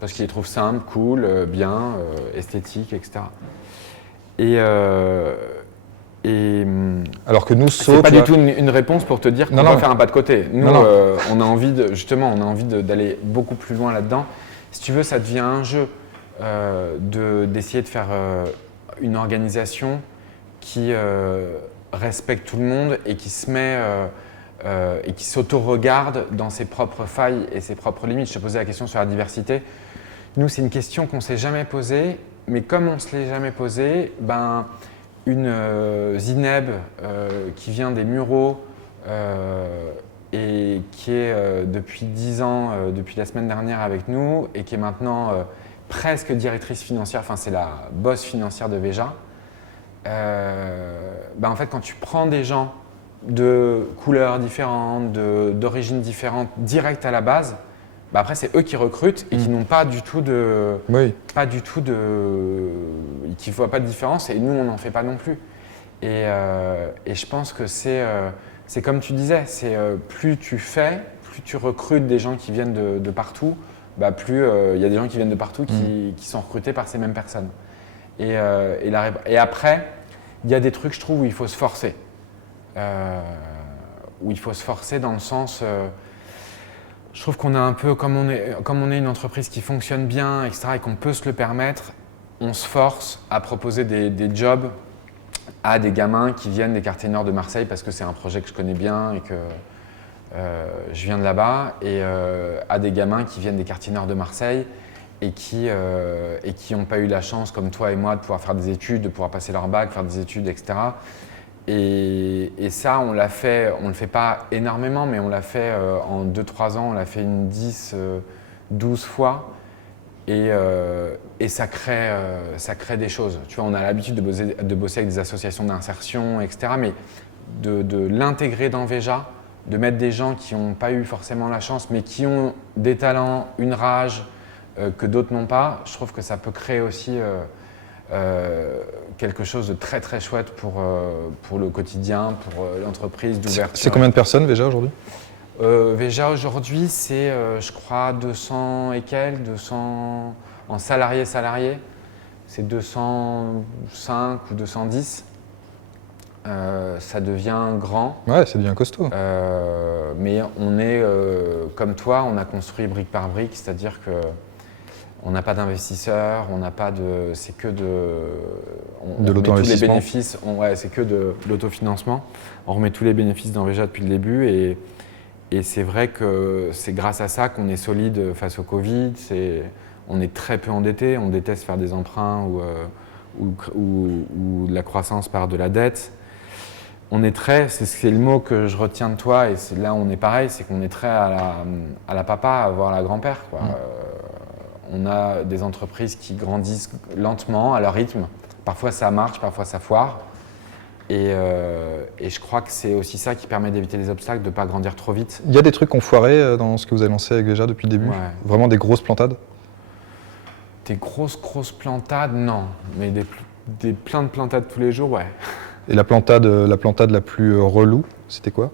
Parce qu'ils les trouvent simples, cool, bien, esthétiques, etc. Alors que nous, c'est pas du tout une réponse pour te dire qu'on va faire un pas de côté. Nous, on a envie d'aller beaucoup plus loin là-dedans. Si tu veux, ça devient un jeu d'essayer de faire une organisation qui respecte tout le monde et qui se met et qui s'auto-regarde dans ses propres failles et ses propres limites. Je te posais la question sur la diversité. Nous, c'est une question qu'on ne s'est jamais posée, mais comme on ne se l'est jamais posée, une Zineb qui vient des Mureaux et qui est depuis 10 ans, depuis la semaine dernière avec nous et qui est maintenant presque directrice financière, enfin c'est la boss financière de Veja. En fait, quand tu prends des gens de couleurs différentes, d'origines différentes, direct à la base, après c'est eux qui recrutent et qui n'ont pas du tout de, qui voient pas de différence et nous on n'en fait pas non plus. Et je pense que c'est comme tu disais, c'est plus tu fais, plus tu recrutes des gens qui viennent de partout, plus il y a des gens qui viennent de partout qui sont recrutés par ces mêmes personnes. Et après, il y a des trucs, je trouve, où il faut se forcer. Où il faut se forcer dans le sens, je trouve qu'on a un peu, comme on est une entreprise qui fonctionne bien, etc., et qu'on peut se le permettre, on se force à proposer des jobs à des gamins qui viennent des quartiers nord de Marseille parce que c'est un projet que je connais bien et que je viens de là-bas, et à des gamins qui viennent des quartiers nord de Marseille et qui n'ont pas eu la chance, comme toi et moi, de pouvoir faire des études, de pouvoir passer leur bac, faire des études, etc. Et ça, on l'a fait, on ne le fait pas énormément, mais on l'a fait en 2-3 ans, on l'a fait une 10-12 fois. Et ça crée des choses. Tu vois, on a l'habitude de bosser avec des associations d'insertion, etc. Mais de l'intégrer dans Veja, de mettre des gens qui n'ont pas eu forcément la chance, mais qui ont des talents, une rage que d'autres n'ont pas, je trouve que ça peut créer aussi quelque chose de très très chouette pour le quotidien, pour l'entreprise d'ouverture. C'est combien de personnes Veja aujourd'hui? Veja aujourd'hui, c'est je crois 200 et quelques, 200 en salariés. C'est 205 ou 210. Ça devient grand. Ouais, ça devient costaud. Mais on est comme toi, on a construit brique par brique, c'est-à-dire que on n'a pas d'investisseurs, on n'a pas de, c'est que de l'auto-investissement. Tous les bénéfices, c'est que de l'autofinancement. On remet tous les bénéfices dans Veja depuis le début et c'est vrai que c'est grâce à ça qu'on est solide face au Covid. On est très peu endetté, on déteste faire des emprunts ou de la croissance par de la dette. On est très, c'est le mot que je retiens de toi, et c'est là où on est pareil, c'est qu'on est très à la papa, voire à la grand-père, quoi. On a des entreprises qui grandissent lentement, à leur rythme. Parfois ça marche, parfois ça foire. Et je crois que c'est aussi ça qui permet d'éviter les obstacles, de ne pas grandir trop vite. Il y a des trucs qui ont foiré dans ce que vous avez lancé avec Veja depuis le début? Ouais. Vraiment des grosses plantades? Des grosses plantades, non. Mais plein de plantades tous les jours, ouais. Et la plantade la plus relou, c'était quoi?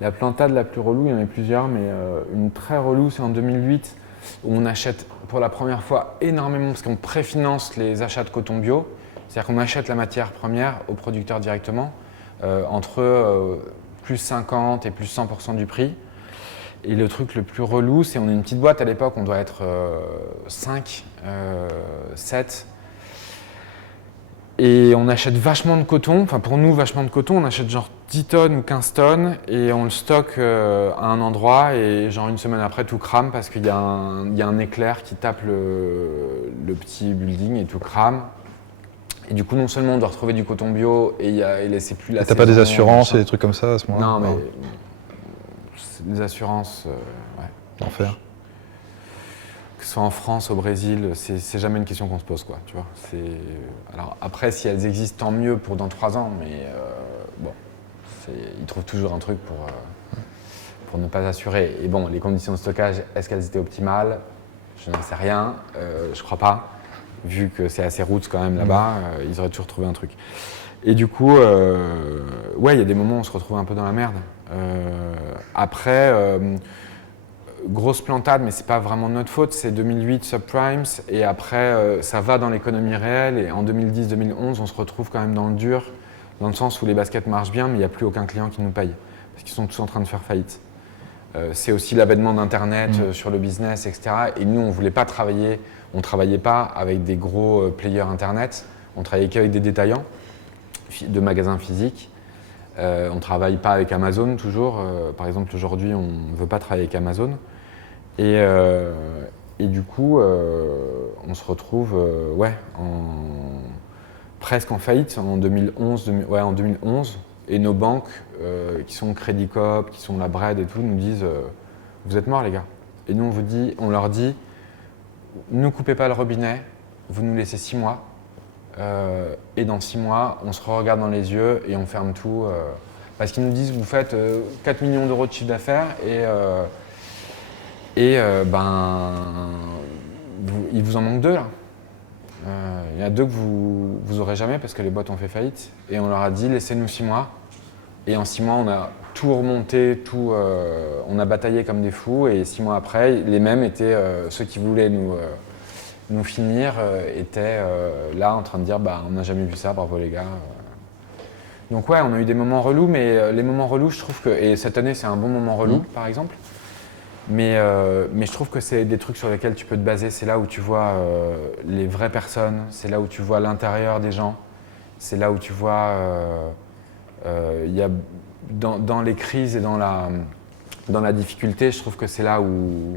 La plantade la plus relou, il y en a plusieurs, mais une très relou, c'est en 2008, où on achète pour la première fois énormément, parce qu'on préfinance les achats de coton bio. C'est-à-dire qu'on achète la matière première aux producteurs directement, entre plus 50 et plus 100% du prix. Et le truc le plus relou, c'est on est une petite boîte à l'époque, on doit être 5, 7. Et on achète vachement de coton, enfin pour nous vachement de coton, on achète genre 10 tonnes ou 15 tonnes et on le stocke à un endroit et genre une semaine après tout crame parce qu'il y a un éclair qui tape le petit building et tout crame. Et du coup non seulement on doit retrouver du coton bio et c'est plus la saison. T'as pas des assurances et des trucs comme ça à ce moment-là? Non mais les assurances, ouais. L'enfer. Que ce soit en France, au Brésil, c'est jamais une question qu'on se pose, quoi, tu vois. Alors après, si elles existent, tant mieux pour dans 3 ans, mais bon, ils trouvent toujours un truc pour ne pas assurer. Et bon, les conditions de stockage, est-ce qu'elles étaient optimales? Je n'en sais rien, je crois pas. Vu que c'est assez roots quand même là-bas, ils auraient toujours trouvé un truc. Et du coup, ouais, il y a des moments où on se retrouve un peu dans la merde. Après, grosse plantade, mais c'est pas vraiment de notre faute, c'est 2008 subprimes, et après ça va dans l'économie réelle, et en 2010-2011 on se retrouve quand même dans le dur, dans le sens où les baskets marchent bien, mais il n'y a plus aucun client qui nous paye, parce qu'ils sont tous en train de faire faillite. C'est aussi l'avènement d'Internet sur le business, etc. Et nous on voulait pas travailler, on travaillait pas avec des gros players Internet, on travaillait qu'avec des détaillants de magasins physiques. On ne travaille pas avec Amazon toujours. Par exemple, aujourd'hui, on ne veut pas travailler avec Amazon. Et du coup, on se retrouve presque en faillite en 2011. En 2011. Et nos banques, qui sont Crédit Coop, qui sont la Bred et tout, nous disent vous êtes morts les gars. Et nous, on leur dit ne coupez pas le robinet, vous nous laissez 6 mois. Et dans 6 mois, on se regarde dans les yeux et on ferme tout. Parce qu'ils nous disent, vous faites 4 millions d'euros de chiffre d'affaires il vous en manque 2 là. Il y en a 2 que vous aurez jamais parce que les boîtes ont fait faillite. Et on leur a dit, laissez-nous 6 mois. Et en 6 mois, on a tout remonté, on a bataillé comme des fous. Et 6 mois après, les mêmes étaient ceux qui voulaient nous finir étaient là en train de dire on n'a jamais vu ça, bravo les gars. Donc ouais, on a eu des moments relous, mais les moments relous, je trouve que, et cette année c'est un bon moment relou par exemple, mais je trouve que c'est des trucs sur lesquels tu peux te baser, c'est là où tu vois les vraies personnes, c'est là où tu vois l'intérieur des gens, c'est là où tu vois, il y a dans les crises et dans la difficulté, je trouve que c'est là où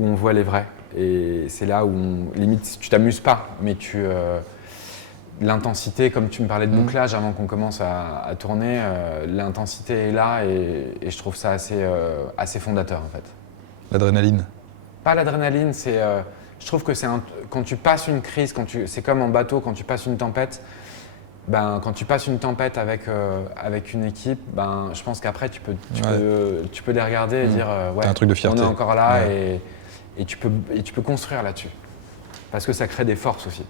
on voit les vrais. Et c'est là où, limite, tu t'amuses pas, mais l'intensité, comme tu me parlais de bouclage avant qu'on commence à tourner, l'intensité est là et je trouve ça assez fondateur en fait. L'adrénaline? Pas l'adrénaline, je trouve que quand tu passes une crise, c'est comme en bateau, quand tu passes une tempête, quand tu passes une tempête avec une équipe, je pense qu'après tu peux les regarder et dire un truc de fierté. On est encore là et tu peux construire là-dessus. Parce que ça crée des forces aussi.